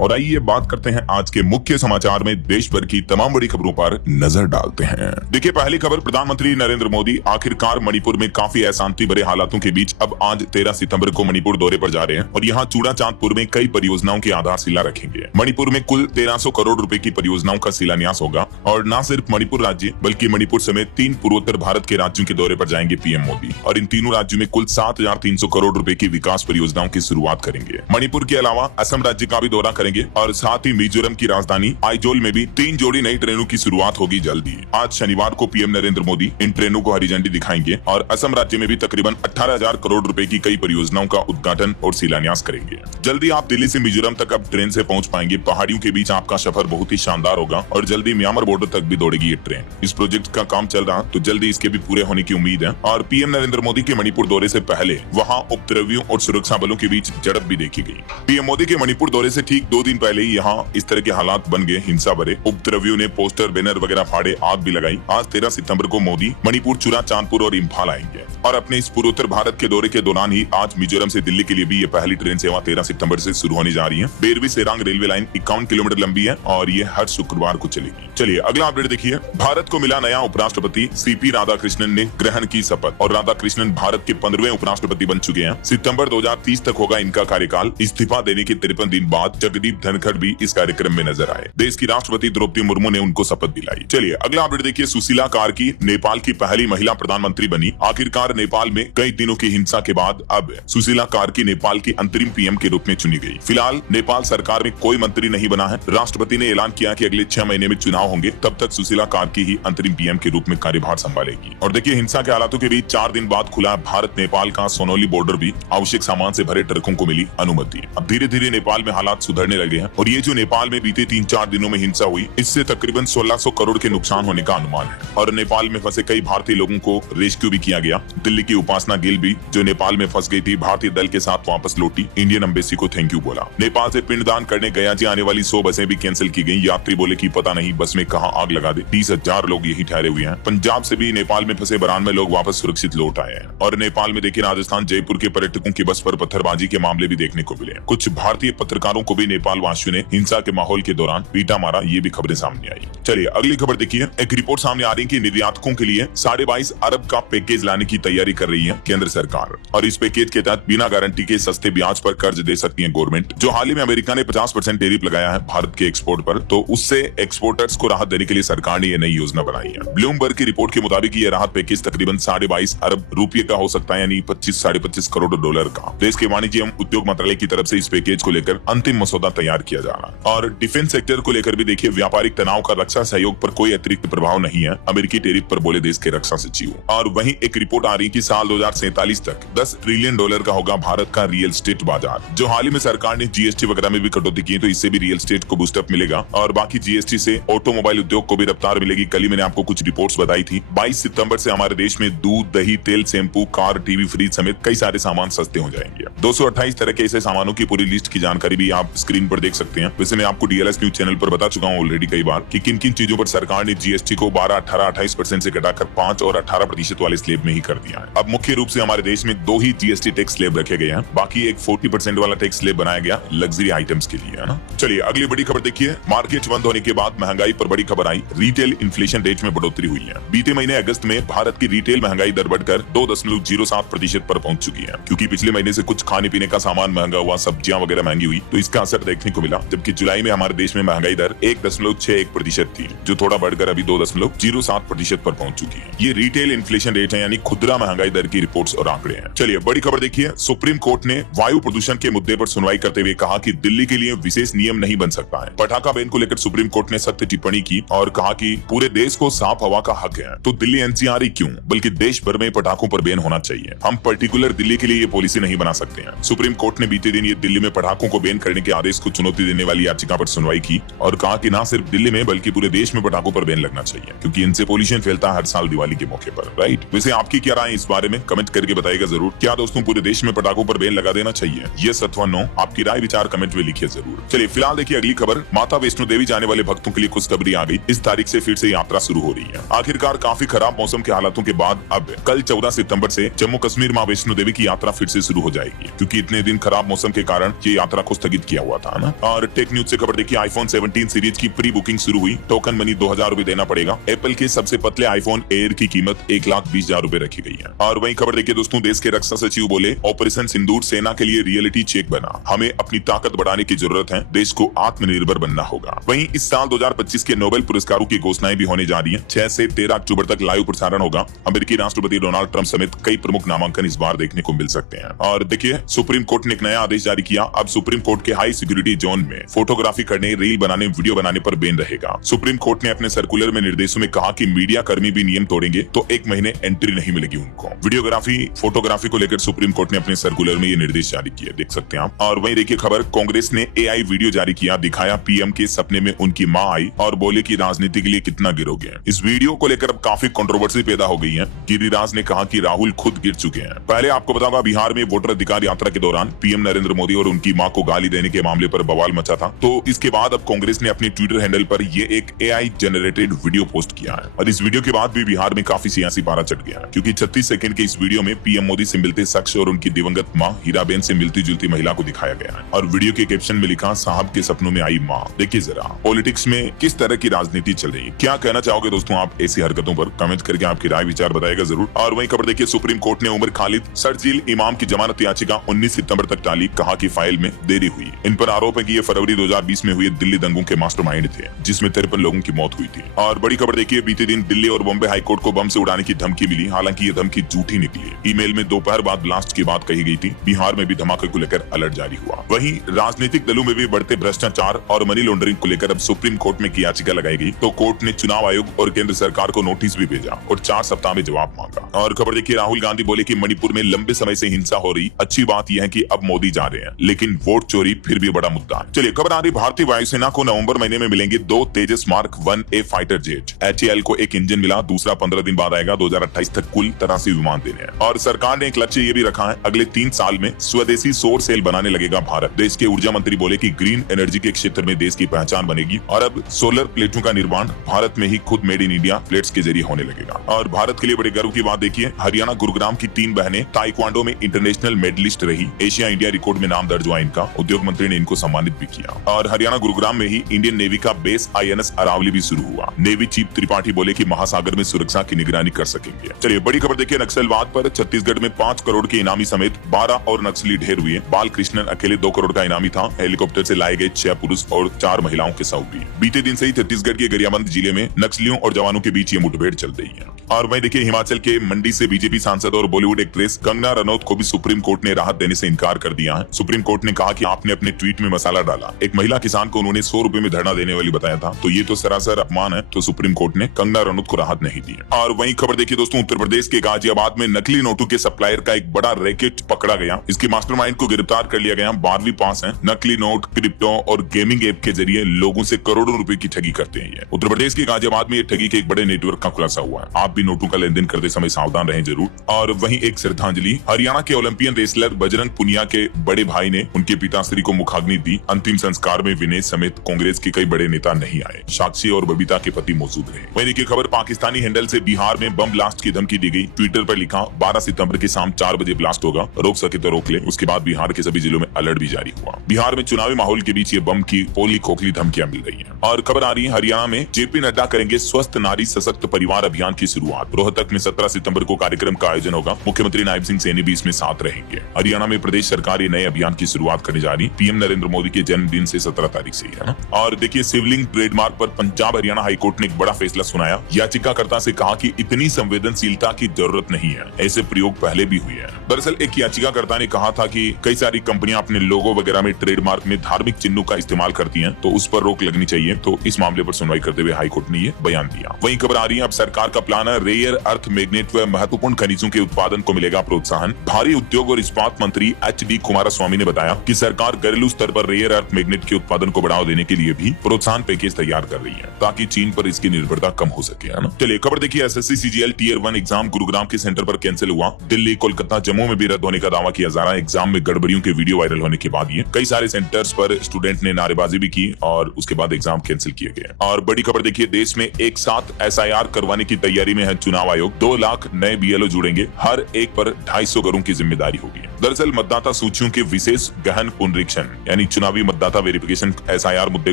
और आइए बात करते हैं आज के मुख्य समाचार में देश भर की तमाम बड़ी खबरों पर नजर डालते हैं। देखिए, पहली खबर, प्रधानमंत्री नरेंद्र मोदी आखिरकार मणिपुर में काफी अशांति भरे हालातों के बीच अब आज 13 सितंबर को मणिपुर दौरे पर जा रहे हैं और यहाँ चूड़ाचांदपुर में कई परियोजनाओं की आधारशिला रखेंगे। मणिपुर में कुल 1300 करोड़ रुपए की परियोजनाओं का शिलान्यास होगा और न सिर्फ मणिपुर राज्य बल्कि मणिपुर समेत 3 पूर्वोत्तर भारत के राज्यों के दौरे पर जाएंगे पीएम मोदी और इन तीनों राज्यों में कुल 7300 करोड़ रुपए की विकास परियोजनाओं की शुरुआत करेंगे। मणिपुर के अलावा असम राज्य का भी दौरा करेंगे और साथ ही मिजोरम की राजधानी आइजोल में भी 3 जोड़ी नई ट्रेनों की शुरुआत होगी जल्दी। आज शनिवार को पीएम नरेंद्र मोदी इन ट्रेनों को हरी झंडी दिखाएंगे और असम राज्य में भी तकरीबन 18,000 करोड़ रुपए की कई परियोजनाओं का उद्घाटन और शिलान्यास करेंगे। जल्दी आप दिल्ली से मिजोरम तक अब ट्रेन से पहुंच पाएंगे। पहाड़ियों के बीच आपका सफर बहुत ही शानदार होगा और जल्दी म्यांमार बॉर्डर तक भी दौड़ेगी ये ट्रेन। इस प्रोजेक्ट का काम चल रहा तो जल्दी इसके भी पूरे होने की उम्मीद है। और पीएम नरेंद्र मोदी के मणिपुर दौरे से पहले वहाँ उपद्रवियों और सुरक्षा बलों के बीच झड़प भी देखी गई। पीएम मोदी के मणिपुर दौरे से ठीक 2 दिन पहले ही यहाँ इस तरह के हालात बन गए हिंसा भरे। उपद्रवियों ने पोस्टर बैनर वगैरह फाड़े, आग भी लगाई। आज 13 सितंबर को मोदी मणिपुर, चूड़ाचांदपुर और इम्फाल आएंगे और अपने इस पूर्वोत्तर भारत के दौरे के दौरान ही आज मिजोरम से दिल्ली के लिए भी ये पहली ट्रेन सेवा 13 सितंबर से शुरू होने जा रही है। बेरवी सेरांग रेलवे लाइन 51 किलोमीटर लंबी है और ये हर शुक्रवार को चलेगी। चलिए अगला अपडेट देखिए। भारत को मिला नया उपराष्ट्रपति, सीपी राधाकृष्णन ने ग्रहण की शपथ और राधाकृष्णन भारत के 15वें उपराष्ट्रपति बन चुके हैं। सितंबर 2030 तक होगा इनका कार्यकाल। इस्तीफा देने के 53 दिन बाद जगदीप धनखड़ भी इस कार्यक्रम में नजर आए। देश की राष्ट्रपति द्रौपदी मुर्मू ने उनको शपथ दिलाई। चलिए अगला अपडेट देखिए। सुशीला कार्की नेपाल की पहली महिला प्रधानमंत्री बनी। आखिरकार नेपाल में कई दिनों की हिंसा के बाद अब सुशीला कार्की नेपाल की अंतरिम पीएम के रूप में चुनी गई। फिलहाल नेपाल सरकार में कोई मंत्री नहीं बना है। राष्ट्रपति ने ऐलान किया कि अगले 6 महीने में चुनाव होंगे, तब तक सुशीला कार्की ही अंतरिम पीएम के रूप में कार्यभार संभालेगी। और देखिए, हिंसा के हालातों के बीच 4 दिन बाद खुला भारत नेपाल का सोनौली बॉर्डर भी। आवश्यक सामान से भरे ट्रकों को मिली अनुमति। अब धीरे धीरे नेपाल में हालात सुधरने लगे हैं और ये जो नेपाल में बीते 3-4 दिनों में हिंसा हुई, इससे तकरीबन 1600 करोड़ के नुकसान होने का अनुमान है और नेपाल में फंसे कई भारतीय लोगों को रेस्क्यू भी किया गया। दिल्ली की उपासना गिल भी, जो नेपाल में फंस गई थी, भारतीय दल के साथ वापस लौटी। इंडियन एम्बेसी को थैंक यू बोला। नेपाल से पिंडदान करने गया जी आने वाली 100 बसें भी कैंसिल की गई। यात्री बोले कि पता नहीं बस में कहां आग लगा दे। 30,000 लोग यही ठहरे हुए हैं। पंजाब से भी नेपाल में फंसे 92 लोग वापस सुरक्षित लौट आए हैं। और नेपाल में देखिए, राजस्थान जयपुर के पर्यटकों की बस पर पत्थरबाजी के मामले भी देखने को मिले। कुछ भारतीय पत्रकारों को भी नेपाल वासियों ने हिंसा के माहौल के दौरान पीटा मारा, ये भी खबरें सामने आई। चलिए अगली खबर देखिए। एक रिपोर्ट सामने आ रही है कि निर्यातकों के लिए 22.5 अरब का पैकेज लाने की तैयारी कर रही है केंद्र सरकार और इस पैकेज के तहत बिना गारंटी के सस्ते ब्याज पर कर्ज दे सकती है गवर्नमेंट। जो हाल ही में अमेरिका ने 50% टैरिफ लगाया है भारत के एक्सपोर्ट पर, तो उससे एक्सपोर्टर्स को राहत देने के लिए सरकार ने यह नई योजना बनाई है। ब्लूमबर्ग की रिपोर्ट के मुताबिक ये राहत पैकेज तकरीबन 22.5 अरब रुपये का हो सकता है, यानी 25-25.5 करोड़ डॉलर का। देश के वाणिज्य एवं उद्योग मंत्रालय की तरफ से इस पैकेज को लेकर अंतिम मसौदा तैयार किया जा रहा है। और डिफेंस सेक्टर को लेकर भी देखिए, व्यापारिक तनाव का रक्षा सहयोग पर कोई अतिरिक्त प्रभाव नहीं है, अमेरिकी टैरिफ पर बोले देश के रक्षा सचिव। और वहीं एक रिपोर्ट आ रही है कि साल 2047 तक 10 ट्रिलियन डॉलर का होगा भारत का रियल एस्टेट बाजार। जो हाल ही में सरकार ने जीएसटी वगैरह में भी कटौती की, तो इससे भी रियल एस्टेट को बूस्टअप मिलेगा और बाकी जीएसटी से ऑटोमोबाइल उद्योग को भी रफ्तार मिलेगी। कल ही मैंने आपको कुछ रिपोर्ट्स बताई थी। 22 सितंबर से हमारे देश में दूध, दही, तेल, शैम्पू, कार, टीवी, फ्रिज समेत कई सारे सामान सस्ते हो जाएंगे। 228 तरह के ऐसे सामानों की पूरी लिस्ट की जानकारी भी आप स्क्रीन पर देख सकते हैं। वैसे मैं आपको डीएलएस न्यूज चैनल पर बता चुका हूँ ऑलरेडी कई बार कि किन किन चीजों पर सरकार ने जीएसटी को 12, 18, 28% से घटाकर 5 और 18% वाले स्लैब में ही कर दिया है। अब मुख्य रूप से हमारे देश में 2 ही जीएसटी टैक्स स्लैब रखे गए हैं, बाकी एक 40% वाला टैक्स स्लैब बनाया गया लग्जरी आइटम्स के लिए, है ना। चलिए अगली बड़ी खबर देखिए। मार्केट बंद होने के बाद महंगाई पर बड़ी खबर आई। रिटेल इन्फ्लेशन रेट में बढ़ोतरी हुई है। बीते महीने अगस्त में भारत की रिटेल महंगाई दर बढ़कर 2.07% पर पहुंच चुकी है। क्योंकि पिछले महीने से कुछ खाने पीने का सामान महंगा हुआ, सब्जियां वगैरह महंगी हुई, तो इसका असर देखने को मिला। जबकि जुलाई में हमारे देश में महंगाई दर 1.61% थी, जो थोड़ा बढ़कर अभी 2.07% पर पहुंच चुकी है। ये रिटेल इन्फ्लेशन रेट है, यानी खुदरा महंगाई दर की रिपोर्ट्स और आंकड़े हैं। चलिए बड़ी खबर देखिए। सुप्रीम कोर्ट ने वायु प्रदूषण के मुद्दे पर सुनवाई करते हुए कहा कि दिल्ली के लिए विशेष नियम नहीं बन सकता है। पटाखा बैन को लेकर सुप्रीम कोर्ट ने सख्त टिप्पणी की और कहा कि पूरे देश को साफ हवा का हक है, तो दिल्ली एनसीआर ही क्यों, बल्कि देश भर में पटाखों पर बैन होना चाहिए। हम पर्टिकुलर दिल्ली के लिए ये पॉलिसी नहीं बना सकते हैं। सुप्रीम कोर्ट ने बीते दिन ये दिल्ली में पटाखों को बैन करने के आदेश को चुनौती देने वाली याचिका पर सुनवाई की और कहा कि न सिर्फ दिल्ली में बल्कि पूरे देश में पटाखों पर बैन लगना चाहिए, क्योंकि इनसे पोल्यूशन फैलता है हर साल दिवाली के मौके पर, राइट। वैसे आपकी क्या राय इस बारे में कमेंट करके बताइएगा जरूर। क्या दोस्तों पूरे देश में पटाखों पर बैन लगा देना चाहिए? यस अथवा नो, आपकी राय विचार कमेंट में लिखिए जरूर। चलिए फिलहाल देखिए अगली खबर। माता वैष्णो देवी जाने वाले भक्तों के लिए खुशखबरी आ आ गई। इस तारीख से फिर से यात्रा शुरू हो रही है। आखिरकार काफी खराब मौसम के हालातों के बाद अब कल 14 सितंबर से जम्मू कश्मीर मां वैष्णो देवी की यात्रा फिर से शुरू हो जाएगी, क्योंकि इतने दिन खराब मौसम के कारण ये यात्रा को स्थगित किया हुआ था ना। और टेक न्यूज से खबर देखिए, आईफोन 17 सीरीज की प्री बुकिंग शुरू हुई। टोकन मनी 2000 रुपए देना पड़ेगा। एप्पल के सबसे पतले आईफोन एयर की कीमत 1,20,000 रुपए रखी गई है। और वहीं खबर देखिए दोस्तों, देश के रक्षा सचिव बोले ऑपरेशन सिंदूर सेना के लिए रियलिटी चेक बना, हमें अपनी ताकत बढ़ाने की जरूरत है, देश को आत्मनिर्भर बनना होगा। वहीं इस साल 2025 के नोबेल पुरस्कारों की घोषणाएं भी होने जा रही है। 6 से 13 अक्टूबर तक लाइव प्रसारण होगा। अमेरिकी राष्ट्रपति डोनाल्ड ट्रंप समेत कई प्रमुख नामांकन इस बार देखने को मिल सकते हैं। और देखिए, सुप्रीम कोर्ट ने एक नया आदेश जारी किया। अब सुप्रीम कोर्ट के हाई सिक्योरिटी जोन में फोटोग्राफी करने, रील बनाने, वीडियो बनाने पर बैन रहेगा। सुप्रीम कोर्ट ने अपने सर्कुलर में निर्देशों में कहा कि मीडिया कर्मी भी नियम तोड़ेंगे तो 1 महीने एंट्री नहीं मिलेगी उनको। वीडियोग्राफी, फोटोग्राफी को लेकर सुप्रीम कोर्ट ने अपने सर्कुलर में ये निर्देश जारी किए, देख सकते हैं आप। और वहीं देखिए खबर, कांग्रेस ने AI वीडियो जारी किया, दिखाया पीएम के सपने में उनकी मां आई और बोले कि राजनीति के लिए कितना गिरोगे। इस वीडियो को लेकर अब काफी कंट्रोवर्सी पैदा हो गई है। गिरिराज ने कहा कि राहुल खुद गिर चुके हैं। पहले आपको बताऊंगा, बिहार में वोटर अधिकार यात्रा के दौरान पीएम नरेंद्र मोदी और उनकी मां को गाली देने के मामले पर बवाल मचा था। तो इसके बाद अब कांग्रेस ने अपने ट्विटर हैंडल पर ये एक AI जनरेटेड वीडियो पोस्ट किया है। और इस वीडियो के बाद भी बिहार में काफी सियासी पारा चढ़ गया है, क्योंकि 36 सेकंड के इस वीडियो में पीएम मोदी से मिलते शख्स और उनकी दिवंगत मां हीराबेन से मिलती जुलती महिला को दिखाया गया है। और वीडियो के कैप्शन में लिखा, साहब के सपनों में आई मां। देखिए जरा पॉलिटिक्स में किस तरह की राजनीति चल रही है। क्या कहना चाहोगे दोस्तों आप ऐसी हरकतों पर? कमेंट करके आपकी राय विचार बताएगा जरूर। और वहीं खबर देखिए, सुप्रीम कोर्ट ने उमर खालिद, शर्जील इमाम की जमानत याचिका 19 सितंबर तक टाली, कहा कि फाइल में देरी हुई। इन पर आरोप है कि ये फरवरी 2020 में हुए दिल्ली दंगों के मास्टरमाइंड थे, जिसमें 53 लोगों की मौत हुई थी। और बड़ी खबर देखिए, बीते दिन दिल्ली और बॉम्बे हाईकोर्ट को बम से उड़ाने की धमकी मिली। हालांकि ये धमकी झूठी निकली। ईमेल में दोपहर बाद ब्लास्ट की बात कही गई थी। बिहार में भी धमाके को लेकर अलर्ट जारी हुआ। वहीं राजनीतिक दलों में भी बढ़ते भ्रष्टाचार और मनी लॉन्ड्रिंग को लेकर अब सुप्रीम कोर्ट में की याचिका लगाई गई। तो कोर्ट ने चुनाव आयोग और केंद्र सरकार को नोटिस भी भेजा और 4 सप्ताह में जवाब मांगा। और खबर देखिए, राहुल गांधी बोले कि मणिपुर में लंबे समय से हिंसा हो रही, अच्छी बात यह है कि अब मोदी जा रहे हैं, लेकिन वोट चोरी फिर भी बड़ा मुद्दा है। चलिए खबर आ रही, भारतीय वायुसेना को नवंबर महीने में मिलेंगे 2 Tejas mark 1A fighter jet. HAL को एक इंजन मिला, दूसरा 15 दिन बाद आएगा। 2028 तक कुल 83 विमान देने हैं। और सरकार ने एक लक्ष्य ये भी रखा है, अगले 3 साल में स्वदेशी सौर सेल बनाने लगेगा भारत। देश के ऊर्जा मंत्री बोले कि ग्रीन एनर्जी के क्षेत्र में देश की पहचान बनेगी और अब सोलर प्लेटों का निर्माण भारत में ही खुद मेड इन इंडिया प्लेट्स के जरिए होने लगेगा। और भारत के लिए बड़े गर्व की बात देखिए, हरियाणा गुरुग्राम की 3 बहनें ताइक्वांडो में इंटरनेशनल मेडलिस्ट रही। एशिया इंडिया रिकॉर्ड में नाम दर्ज हुआ इनका। उद्योग मंत्री ने इनको सम्मानित भी किया। और हरियाणा गुरुग्राम में ही इंडियन नेवी का बेस INS अरावली भी शुरू हुआ। नेवी चीफ त्रिपाठी बोले कि महासागर में सुरक्षा की निगरानी कर सकेंगे। चलिए बड़ी खबर देखिए, नक्सलवाद पर छत्तीसगढ़ में 5 करोड़ के इनामी समेत 12 और नक्सली ढेर हुए। बाल कृष्णन अकेले 2 करोड़ का इनामी था। हेलीकॉप्टर से लाए गए 6 पुरुष और 4 महिलाओं के शव भी। बीते दिन से ही छत्तीसगढ़ के गरियाबंद जिले में नक्सलियों और जवानों के बीच ये मुठभेड़ चल रही है। और वहीं देखिए, हिमाचल के मंडी से बीजेपी सांसद और बॉलीवुड एक्ट्रेस कंगना रनौत को भी सुप्रीम कोर्ट ने राहत देने से इनकार कर दिया है। सुप्रीम कोर्ट ने कहा कि आपने अपने ट्वीट में मसाला डाला। एक महिला किसान को उन्होंने 100 रुपए में धरना देने वाली बताया था, तो ये तो सरासर अपमान है। तो सुप्रीम कोर्ट ने कंगना रनौत को राहत नहीं दी। और वहीं खबर देखिए दोस्तों, उत्तर प्रदेश के गाजियाबाद में नकली नोटों के सप्लायर का एक बड़ा रैकेट पकड़ा गया। इसके मास्टरमाइंड को गिरफ्तार कर लिया गया। 12वीं पास है। नकली नोट, क्रिप्टो और गेमिंग ऐप के जरिए लोगों से करोड़ों रुपए की ठगी करते हैं। ये उत्तर प्रदेश के गाजियाबाद में ये ठगी के एक बड़े नेटवर्क का खुलासा हुआ है। आप भी नोटों का लेन देन करते समय सावधान रहें जरूर। और वहीं एक श्रद्धांजलि, हरियाणा के ओलंपियन रेसलर बजरंग पुनिया के बड़े भाई ने उनके पिताश्री को मुखाग्नि दी। अंतिम संस्कार में विनय समेत कांग्रेस के कई बड़े नेता नहीं आए। साक्षी और बबीता के पति मौजूद रहे। वहीं देखिए खबर, पाकिस्तानी हैंडल से बिहार में बम ब्लास्ट की धमकी दी गई। ट्विटर पर लिखा, 12 सितंबर की शाम 4 बजे ब्लास्ट होगा, रोक सके तो रोक ले। उसके बाद बिहार के सभी जिलों में अलर्ट भी जारी हुआ। बिहार में चुनावी माहौल के बीच ये बम की पोली खोखली धमकियां मिल रही हैं। और खबर आ रही है, हरियाणा में JP नड्डा करेंगे स्वस्थ नारी सशक्त परिवार अभियान की शुरुआत। रोहतक में 17 सितंबर को कार्यक्रम का आयोजन होगा। मुख्यमंत्री नायब सिंह सैनी भी इसमें साथ रहेंगे। हरियाणा में प्रदेश सरकार ये नए अभियान की शुरुआत करने जा रही। पीएम नरेंद्र मोदी के जन्मदिन से 17 तारीख से है ना। और देखिए, सिवलिंग ट्रेडमार्क पर पंजाब हरियाणा हाईकोर्ट ने एक बड़ा फैसला सुनाया। याचिकाकर्ता से कहा कि इतनी संवेदनशीलता की जरूरत नहीं है, ऐसे प्रयोग पहले भी हुए हैं। दरअसल एक याचिकाकर्ता ने कहा था कि कई सारी कंपनियां अपने लोगो वगैरह में ट्रेडमार्क में धार्मिक चिन्हों का इस्तेमाल करती हैं, तो उस पर रोक लगनी चाहिए। तो इस मामले पर सुनवाई करते हुए हाईकोर्ट ने ये बयान दिया। वहीं खबर आ रही है, अब सरकार का प्लान है, रेयर अर्थ मैग्नेट व महत्वपूर्ण खनिजों के उत्पादन को मिलेगा प्रोत्साहन। भारी उद्योग और इस्पात मंत्री HD कुमारस्वामी ने बताया कि सरकार घरेलू स्तर पर रेयर अर्थ मैग्नेट के उत्पादन को बढ़ावा देने के लिए भी प्रोत्साहन पैकेज तैयार कर रही है, ताकि चीन पर इसकी निर्भरता कम हो सके, है ना। चलिए खबर देखिए, SSC CGL Tier 1 exam Gurugram के सेंटर पर कैंसिल हुआ। दिल्ली, कोलकाता, जम्मू में भी रद्द होने का दावा किया जा रहा है। एग्जाम में गड़बड़ियों के वीडियो वायरल होने के बाद ये कई सारे सेंटर्स पर स्टूडेंट ने नारेबाजी भी की और उसके बाद एग्जाम कैंसिल किए गए। और बड़ी खबर देखिए, देश में एक साथ SIR करवाने की तैयारी में है चुनाव आयोग। 2 लाख नए BLO जुड़ेंगे, हर एक पर 250 करोड़ की जिम्मेदारी होगी। दरअसल मतदाता सूचियों के विशेष गहन पुनरीक्षण यानी चुनावी मतदाता वेरिफिकेशन SIR मुद्दे